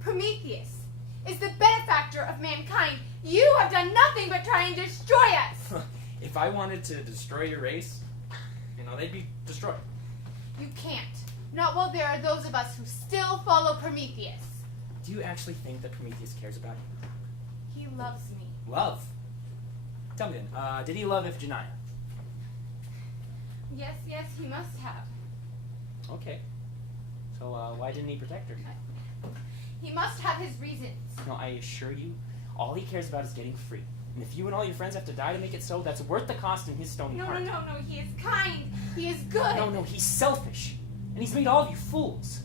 Prometheus is the benefactor of mankind. You have done nothing but try and destroy us. If I wanted to destroy your race, they'd be destroyed. You can't. Not while there are those of us who still follow Prometheus. Do you actually think that Prometheus cares about you? He loves me. Love? Tell me then, did he love Iphigenia? Yes, he must have. Okay. So, why didn't he protect her? He must have his reasons. No, I assure you, all he cares about is getting free. And if you and all your friends have to die to make it so, that's worth the cost in his stony heart. No. He is kind. He is good. No, he's selfish. And he's made all of you fools.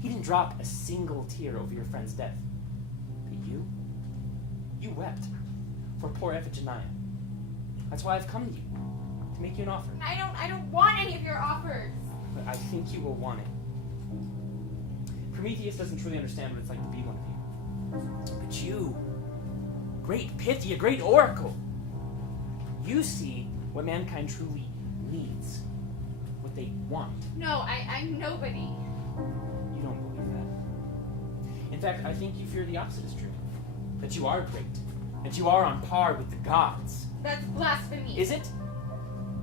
He didn't drop a single tear over your friend's death. But you wept for poor Iphigenia. That's why I've come to you, to make you an offer. I don't want any of your offers. But I think you will want it. Prometheus doesn't truly understand what it's like to be one of you. But you, great Pythia, great oracle, You see what mankind truly needs, what they want. No, I'm nobody. You don't believe that. In fact, I think you fear the opposite is true. That you are great. That you are on par with the gods. That's blasphemy. Is it?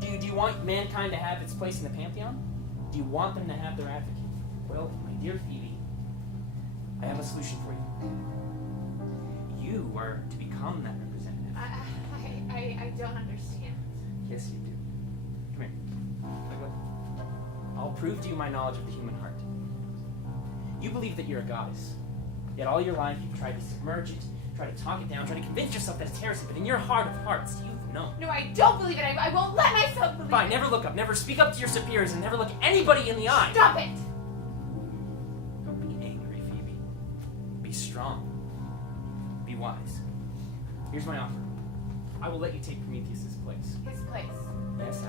Do you want mankind to have its place in the pantheon? Do you want them to have their advocate? Well, my dear Phoebe, I have a solution for you. You are to become that representative. I don't understand. Yes, you do. Come here. Look. I'll prove to you my knowledge of the human heart. You believe that you're a goddess. Yet all your life you've tried to submerge it, try to talk it down, try to convince yourself that it's heresy, but in your heart of hearts, you've known. No, I don't believe it. I won't let myself believe Fine, it. never look up, never speak up to your superiors, and never look anybody in the eye. Stop it! Don't be angry, Phoebe. Be strong. Be wise. Here's my offer. I will let you take Prometheus' place. His place. Yes,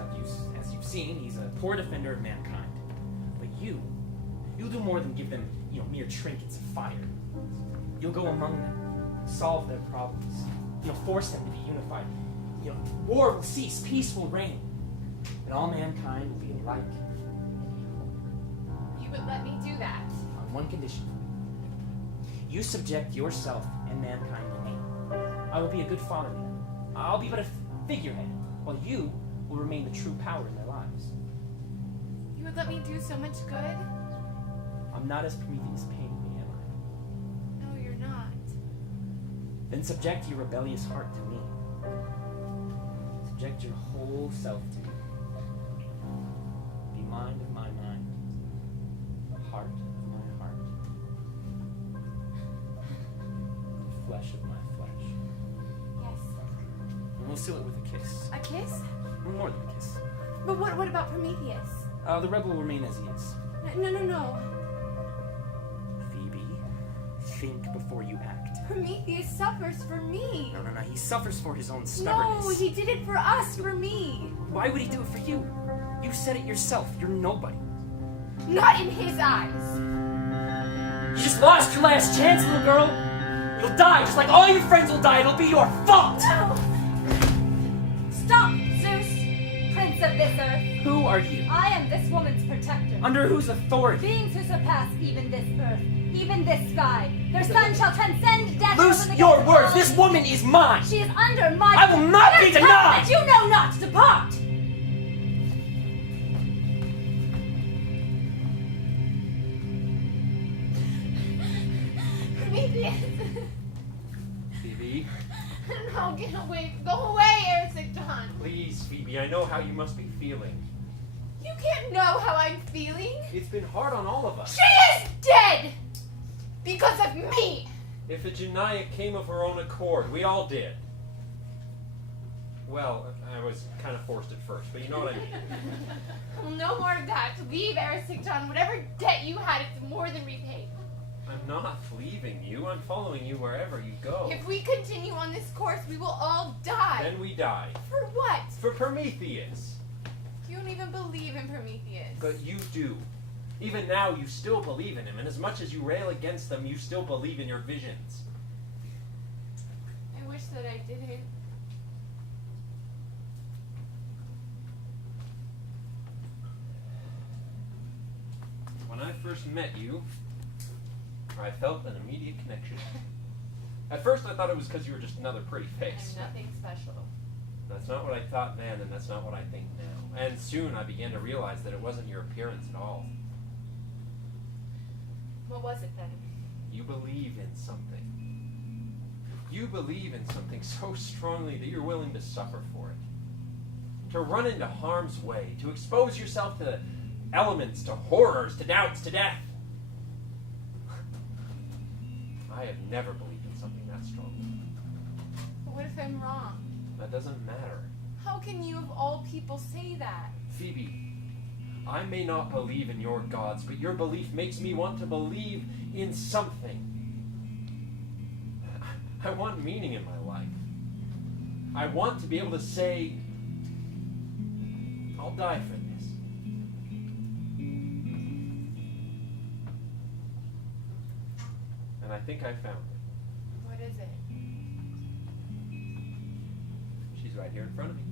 as you've seen, he's a poor defender of mankind. But you'll do more than give them, mere trinkets of fire. You'll go among them, solve their problems, force them to be unified. War will cease, peace will reign, and all mankind will be alike. You would let me do that? On one condition. You subject yourself and mankind to me. I will be a good father to them. I'll be but a figurehead, while you will remain the true power in their lives. You would let me do so much good? I'm not as Prometheus pained me, am I? No, you're not. Then subject your rebellious heart to me. Subject your whole self to me. Be mind of my mind, heart of my heart, flesh of my flesh. Yes. And we'll seal it with a kiss. A kiss? More than a kiss. But what about Prometheus? The rebel will remain as he is. No. Phoebe, think before you act. Prometheus suffers for me. No. He suffers for his own stubbornness. No, he did it for us, for me. Why would he do it for you? You said it yourself. You're nobody. Not in his eyes. You just lost your last chance, little girl. You'll die, just like all your friends will die. It'll be your fault. No. Stop, Zeus, prince of this earth. Who are you? I am this woman's protector. Under whose authority? Beings who surpass even this earth, even this sky. Their son shall transcend death. Loose over the your gates of words. all. This woman is mine. She is under my. I will not be Tell denied. that you know not. Depart. Prometheus. Phoebe, No, get away. Go away, Ericton. please, Phoebe, I know how you must be feeling. You can't know how I'm feeling. It's been hard on all of us. She is dead! Because of me! Iphigenia came of her own accord. We all did. Well, I was kind of forced at first, but you know what I mean. Well, no more of that. Leave Ericton. Whatever debt you had, it's more than repaid. I'm not leaving you. I'm following you wherever you go. If we continue on this course, we will all die. Then we die. For what? For Prometheus. You don't even believe in Prometheus. But you do. Even now, you still believe in him, and as much as you rail against them, you still believe in your visions. I wish that I didn't. When I first met you, I felt an immediate connection. At first, I thought it was because you were just another pretty face. I'm nothing special. That's not what I thought then, and that's not what I think now. And soon I began to realize that it wasn't your appearance at all. What was it then? You believe in something. You believe in something so strongly that you're willing to suffer for it. To run into harm's way, to expose yourself to elements, to horrors, to doubts, to death. I have never believed in something that strong. But what if I'm wrong? That doesn't matter. How can you of all people say that? Phoebe, I may not believe in your gods, but your belief makes me want to believe in something. I want meaning in my life. I want to be able to say, I'll die for this. And I think I found it. What is it? She's right here in front of me.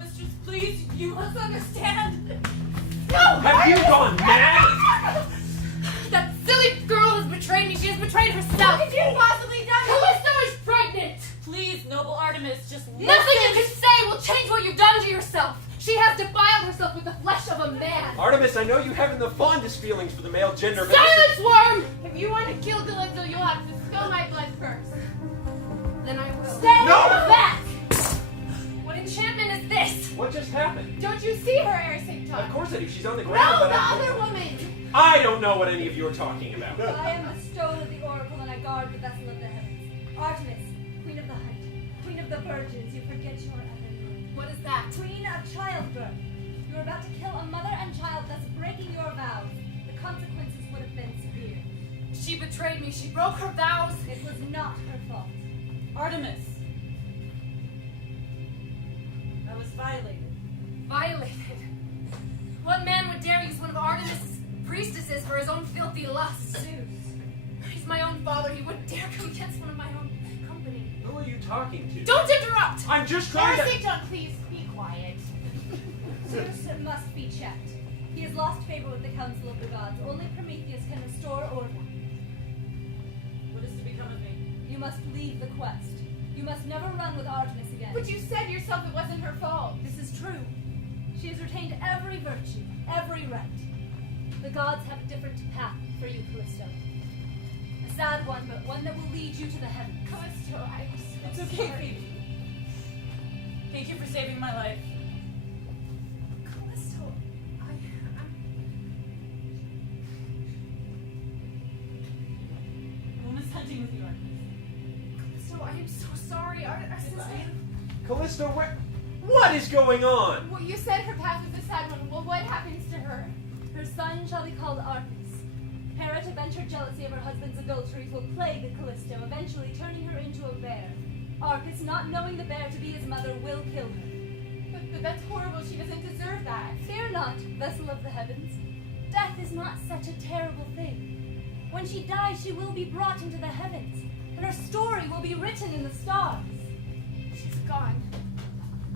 mistress, please, you must understand. No! Have you gone mad? That silly girl has betrayed me. She has betrayed herself. How could you have possibly done this? Callisto is pregnant. Please, noble Artemis, just Nothing you can say will change what you've done to yourself. She has defiled herself with the flesh of a man. Artemis, I know you haven't the fondest feelings for the male gender, but Silence, worm! If you want to kill Calypso, you'll have to spill my blood first. Then I will. Stay back! What enchantment is this? what just happened? Don't you see her, Eric's Of course I do. She's on the ground. No, but the I- other woman! I don't know what any of you are talking about. I am the stone of the oracle, and I guard the vessel of the heavens. Artemis, queen of the hunt, queen of the virgins, you forget your other name. What is that? Queen of childbirth. You are about to kill a mother and child, thus breaking your vows. The consequences would have been severe. She betrayed me. She broke her vows. It was not her fault. Artemis. I was violated. Violated. What man would dare use one of Artemis' priestesses for his own filthy lusts? Zeus. He's my own father. He wouldn't dare come against one of my own company. Who are you talking to? Don't interrupt! I'm just trying to... Eric's please be quiet. Zeus must be checked. He has lost favor with the council of the gods. Only Prometheus can restore order. What is to become of me? You must leave the quest. You must never run with Artemis again. But you said yourself it wasn't her fault. This is true. She has retained every virtue, every right. The gods have a different path for you, Callisto. A sad one, but one that will lead you to the heavens. Callisto, I'm so It's okay, sorry. Phoebe. Thank you for saving my life. Callisto, Who is hunting with you, Artemis? Callisto, I am so sorry. Our sister... Callisto, what is going on? Well, you said her path was a sad one. Well, what happens to her? Her son shall be called Artemis. Hera, to vent her jealousy of her husband's adulteries, will plague the Callisto, eventually turning her into a bear. Arcus, not knowing the bear to be his mother, will kill her. But that's horrible. She doesn't deserve that. Fear not, vessel of the heavens. Death is not such a terrible thing. When she dies, she will be brought into the heavens, and her story will be written in the stars. She's gone.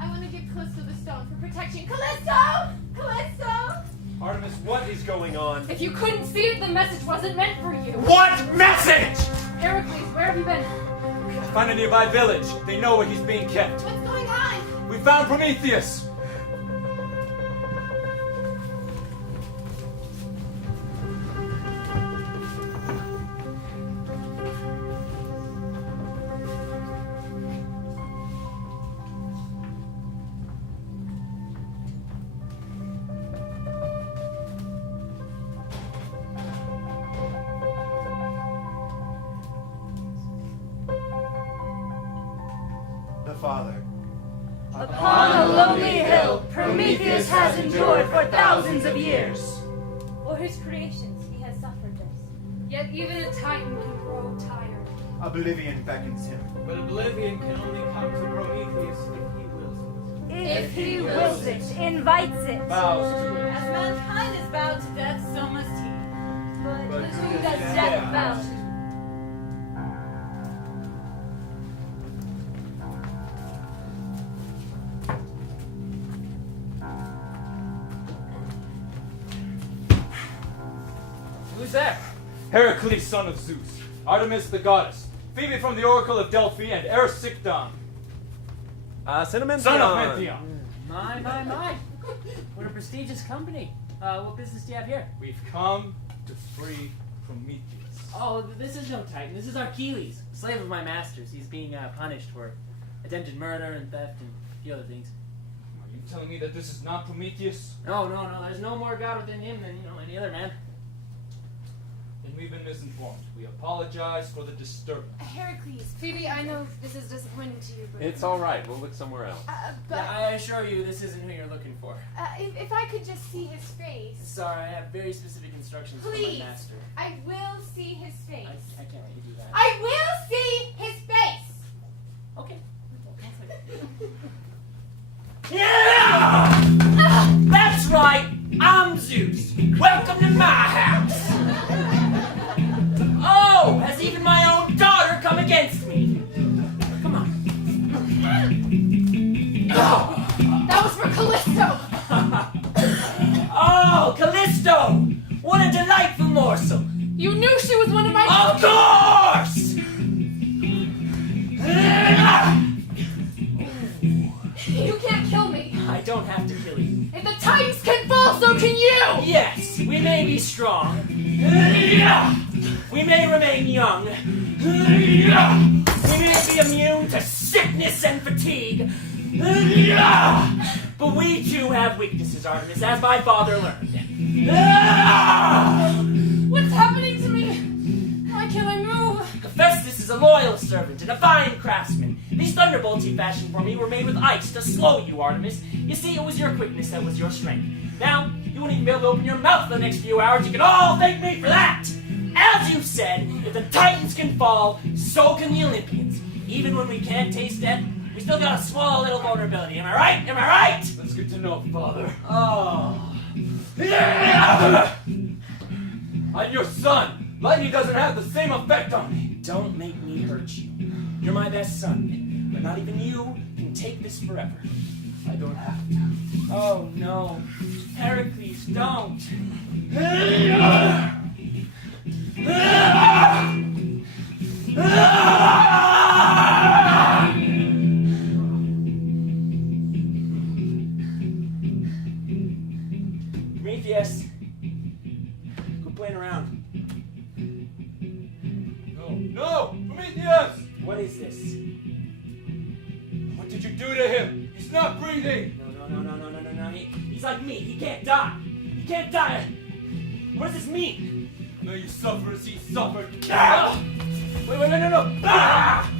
I want to give Callisto the stone for protection. Callisto! Callisto! Artemis, what is going on? If you couldn't see it, the message wasn't meant for you. What message? Heracles, where have you been? I found a nearby village. They know where he's being kept. What's going on? We found Prometheus. The Father. Upon a lonely hill, Prometheus has endured for thousands of years. For his creations, he has suffered this. Yet even a Titan can grow tired. Oblivion beckons him. But oblivion can only come to Prometheus if he wills it. If he wills it, invites it. Vows to it. As mankind is bound to death, so must he. But who does death bound? Who's that? Heracles, son of Zeus. Artemis, the goddess. Phoebe from the Oracle of Delphi, and Eric's Cinnamon? son of Mentheon. My. What a prestigious company. What business do you have here? We've come to free Prometheus. Oh, this is no Titan. This is Achilles, slave of my master's. He's being punished for attempted murder and theft and a few other things. Are you telling me that this is not Prometheus? No. There's no more God within him than, any other man. Then we've been misinformed. We apologize for the disturbance. Heracles. Phoebe, I know this is disappointing to you, but It's all right. We'll look somewhere else. But I assure you, this isn't who you're looking for. if I could just see his face. Sorry, I have very specific instructions Please. from my master. I will see his face. I can't let you do that. I will see his face! Okay. Yeah! That's right! I'm Zeus! Welcome to my house! Oh, has even my own daughter come against me? Come on. that was for be strong. We may remain young. We may be immune to sickness and fatigue. But we too have weaknesses, Artemis, as my father learned. What's happening to me? Why can't I move? Hephaestus is a loyal servant and a fine craftsman. These thunderbolts he fashioned for me were made with ice to slow you, Artemis. You see, it was your quickness that was your strength. Now, you won't even be able to open your mouth for the next few hours. You can all thank me for that! As you said, if the Titans can fall, so can the Olympians. Even when we can't taste death, we still got a small little vulnerability. Am I right? Am I right? That's good to know, Father. Oh. I'm your son. Lightning doesn't have the same effect on me. Don't make me hurt you. You're my best son, but not even you can take this forever. I don't have to. Oh no. Heracles, don't. Prometheus, quit playing around. No! Prometheus! What is this? What did you do to him? He's not breathing! No. He's like me. He can't die. He can't die. What does this mean? May you suffer as he suffered. Ah! Wait, no. Ah!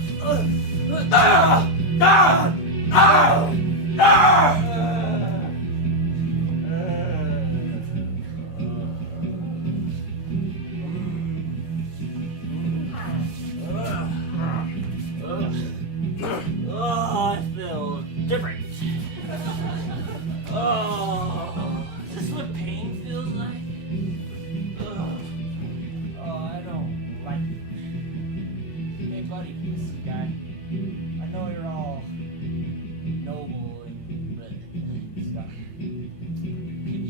I feel different. Is this what pain feels like? I don't like it. Hey, buddy, listen, guy. I know you're all noble and stuff. Could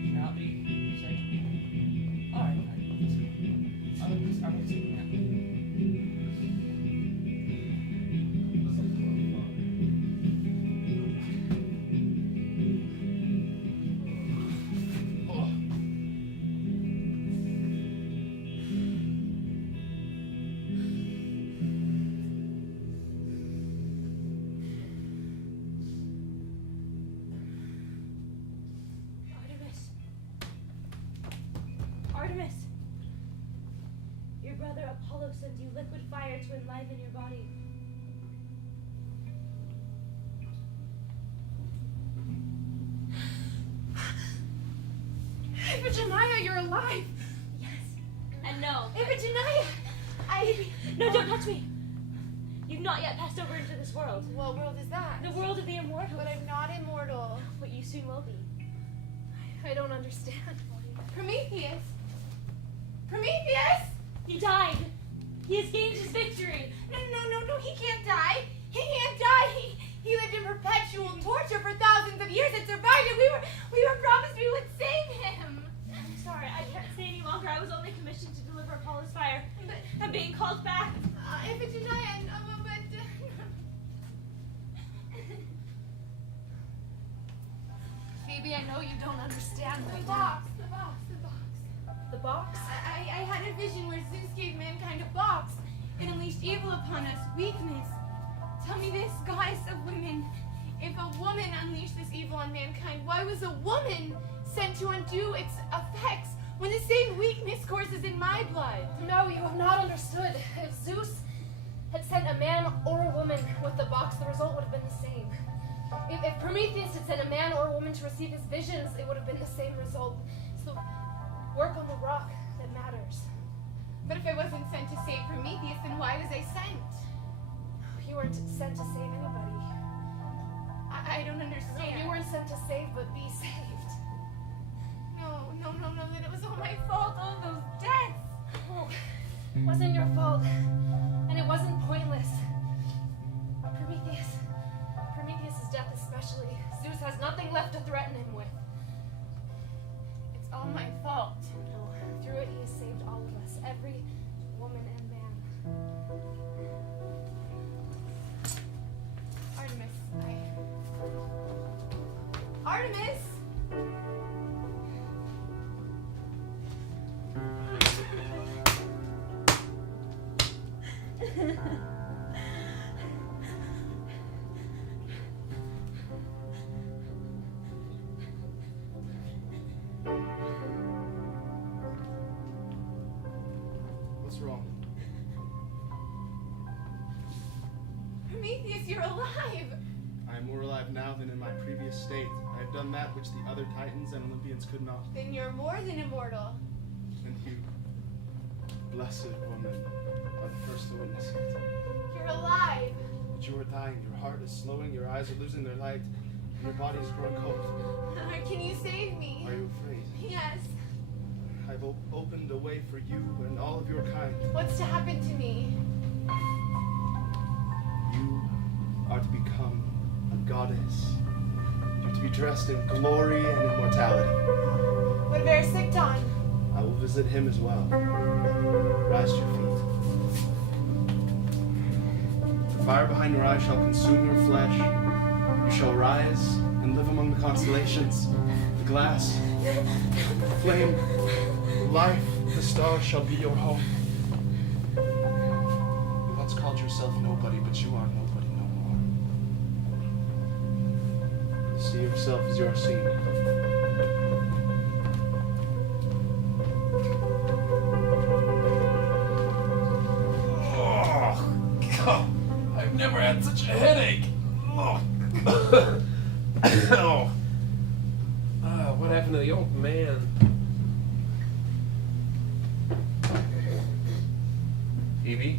you not be safe? All right. I'm gonna take a nap. Artemis! Your brother Apollo sent you liquid fire to enliven your body. Iphigenia, you're alive! Yes. And no. Iphigenia! No, don't touch me! You've not yet passed over into this world. What world is that? The world of the immortal. But I'm not immortal. But you soon will be. I don't understand. Prometheus! Prometheus! He died! He has gained his victory! No, he can't die! He can't die! He lived in perpetual torture for thousands of years and survived it! We were promised we would save him! I'm sorry, I can't stay any longer. I was only commissioned to deliver Apollo's fire. I'm being called back. Iphigenia and Phoebe, I know you don't understand. The box. The box? I had a vision where Zeus gave mankind a box. It unleashed evil upon us, weakness. Tell me this, goddess of women. If a woman unleashed this evil on mankind, why was a woman sent to undo its effects when the same weakness courses in my blood? No, you have not understood. If Zeus had sent a man or a woman with the box, the result would have been the same. If Prometheus had sent a man or a woman to receive his visions, it would have been the same result. So work on the rock that matters. But if I wasn't sent to save Prometheus, then why was I sent? You weren't sent to save anybody. I don't understand. No, you weren't sent to save, but be saved. No, that it was all my fault, all those deaths. Oh, it wasn't your fault, and it wasn't pointless. Prometheus's death especially. Zeus has nothing left to threaten him with. It's all my fault. No, through it he has saved all of us, every woman and man. Artemis! you're alive! I am more alive now than in my previous state. I have done that which the other Titans and Olympians could not. Then you're more than immortal. And you, blessed woman, are the first to witness it. You're alive! But you are dying, your heart is slowing, your eyes are losing their light, and your body is growing cold. Can you save me? Are you afraid? Yes. I've opened a way for you and all of your kind. What's to happen to me? You are to become a goddess. You are to be dressed in glory and immortality. What of Ersikton? I will visit him as well. Rise to your feet. The fire behind your eyes shall consume your flesh. You shall rise and live among the constellations. The glass, the flame, the life, the stars shall be your home. You once called yourself nobody, but you are nobody no more. See yourself as you are seen. I've never had such a headache. Oh. What happened to the old man? Phoebe?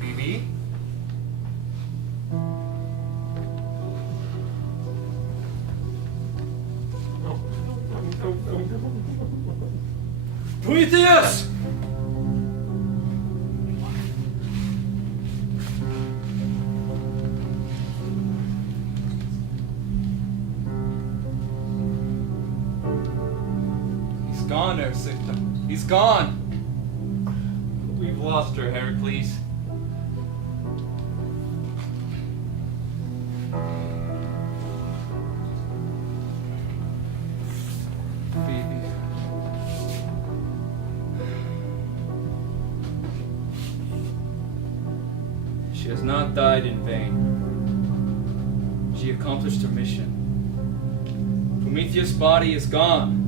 Phoebe? Prometheus! He's gone, Ersikton. He's gone. We've lost her, Heracles. Phoebe. She has not died in vain. She accomplished her mission. Prometheus' body is gone.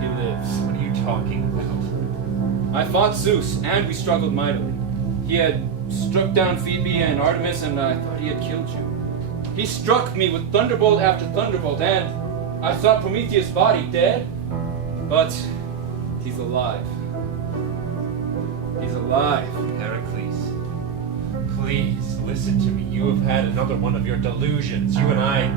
He lives. What are you talking about? I fought Zeus, and we struggled mightily. He had struck down Phoebe and Artemis, and I thought he had killed you. He struck me with thunderbolt after thunderbolt, and I thought Prometheus' body dead, but he's alive. He's alive. Heracles, please listen to me. You have had another one of your delusions. You and I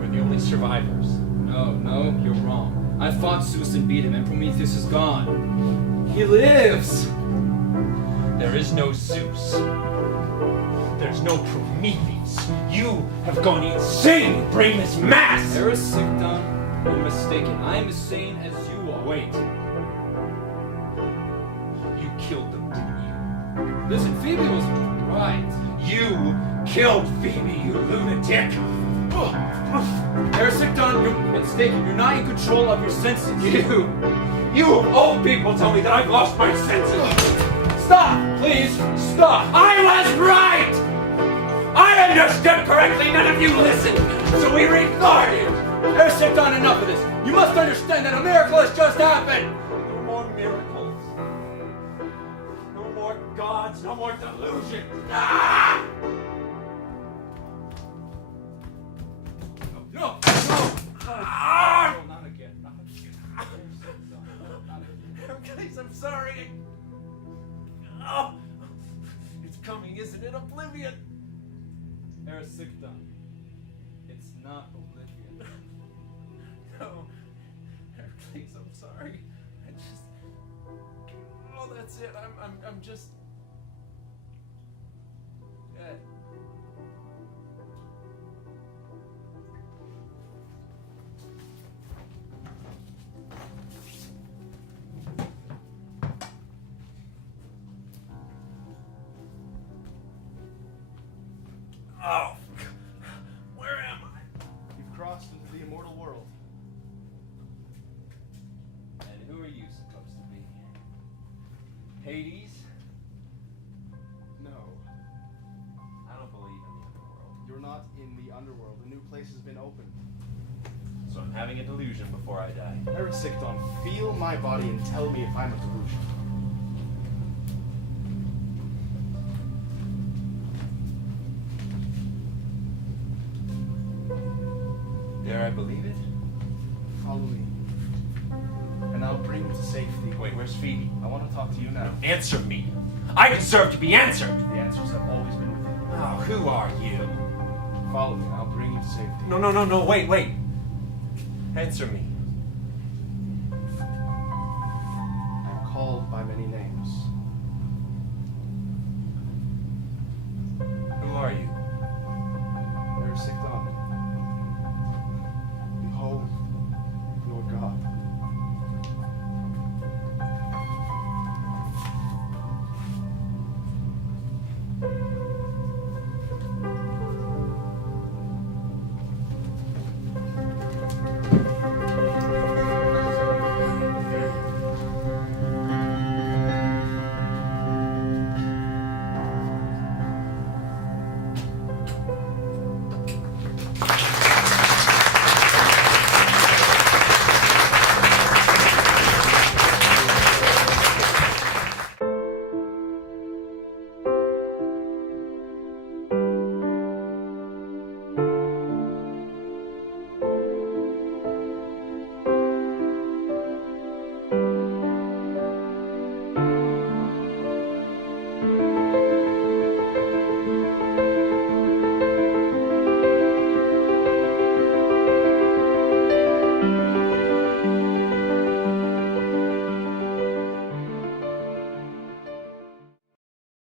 were the only survivors. No, you're wrong. I fought Zeus and beat him, and Prometheus is gone. He lives! There is no Zeus. There's no Prometheus. You have gone insane with brainless mass! Ersikton, you're mistaken. I am as sane as you are. Wait. You killed them, didn't you? Listen, Phoebe was right. You killed Phoebe, you lunatic! Ersikton, you're mistaken. You're not in control of your senses. You of all people tell me that I've lost my senses! Stop! Please, stop! I was right! I understood correctly, none of you listened, so we regarded! Ersikton, enough of this. You must understand that a miracle has just happened. No more miracles. No more gods, no more delusions. Ah! No! Ah! No, not again. Not again. Hercules, I'm sorry. Oh, it's coming, isn't it? Oblivion. Ersikton, it's not oblivion. No, Hercules, I'm sorry. I just. Oh, that's it. I'm just. Dead. Oh, where am I? You've crossed into the immortal world. And who are you supposed to be? Hades? No, I don't believe in the underworld. you're not in the underworld. A new place has been opened. So I'm having a delusion before I die. Ericsikdon, feel my body and tell me if I'm a delusion. Dare I believe it? Follow me. And I'll bring you to safety. Wait, where's Phoebe? I want to talk to you now. Answer me. I deserve to be answered. The answers have always been within you. Oh, who are you? Follow me, and I'll bring you to safety. No, wait. Answer me. I'm called by many names.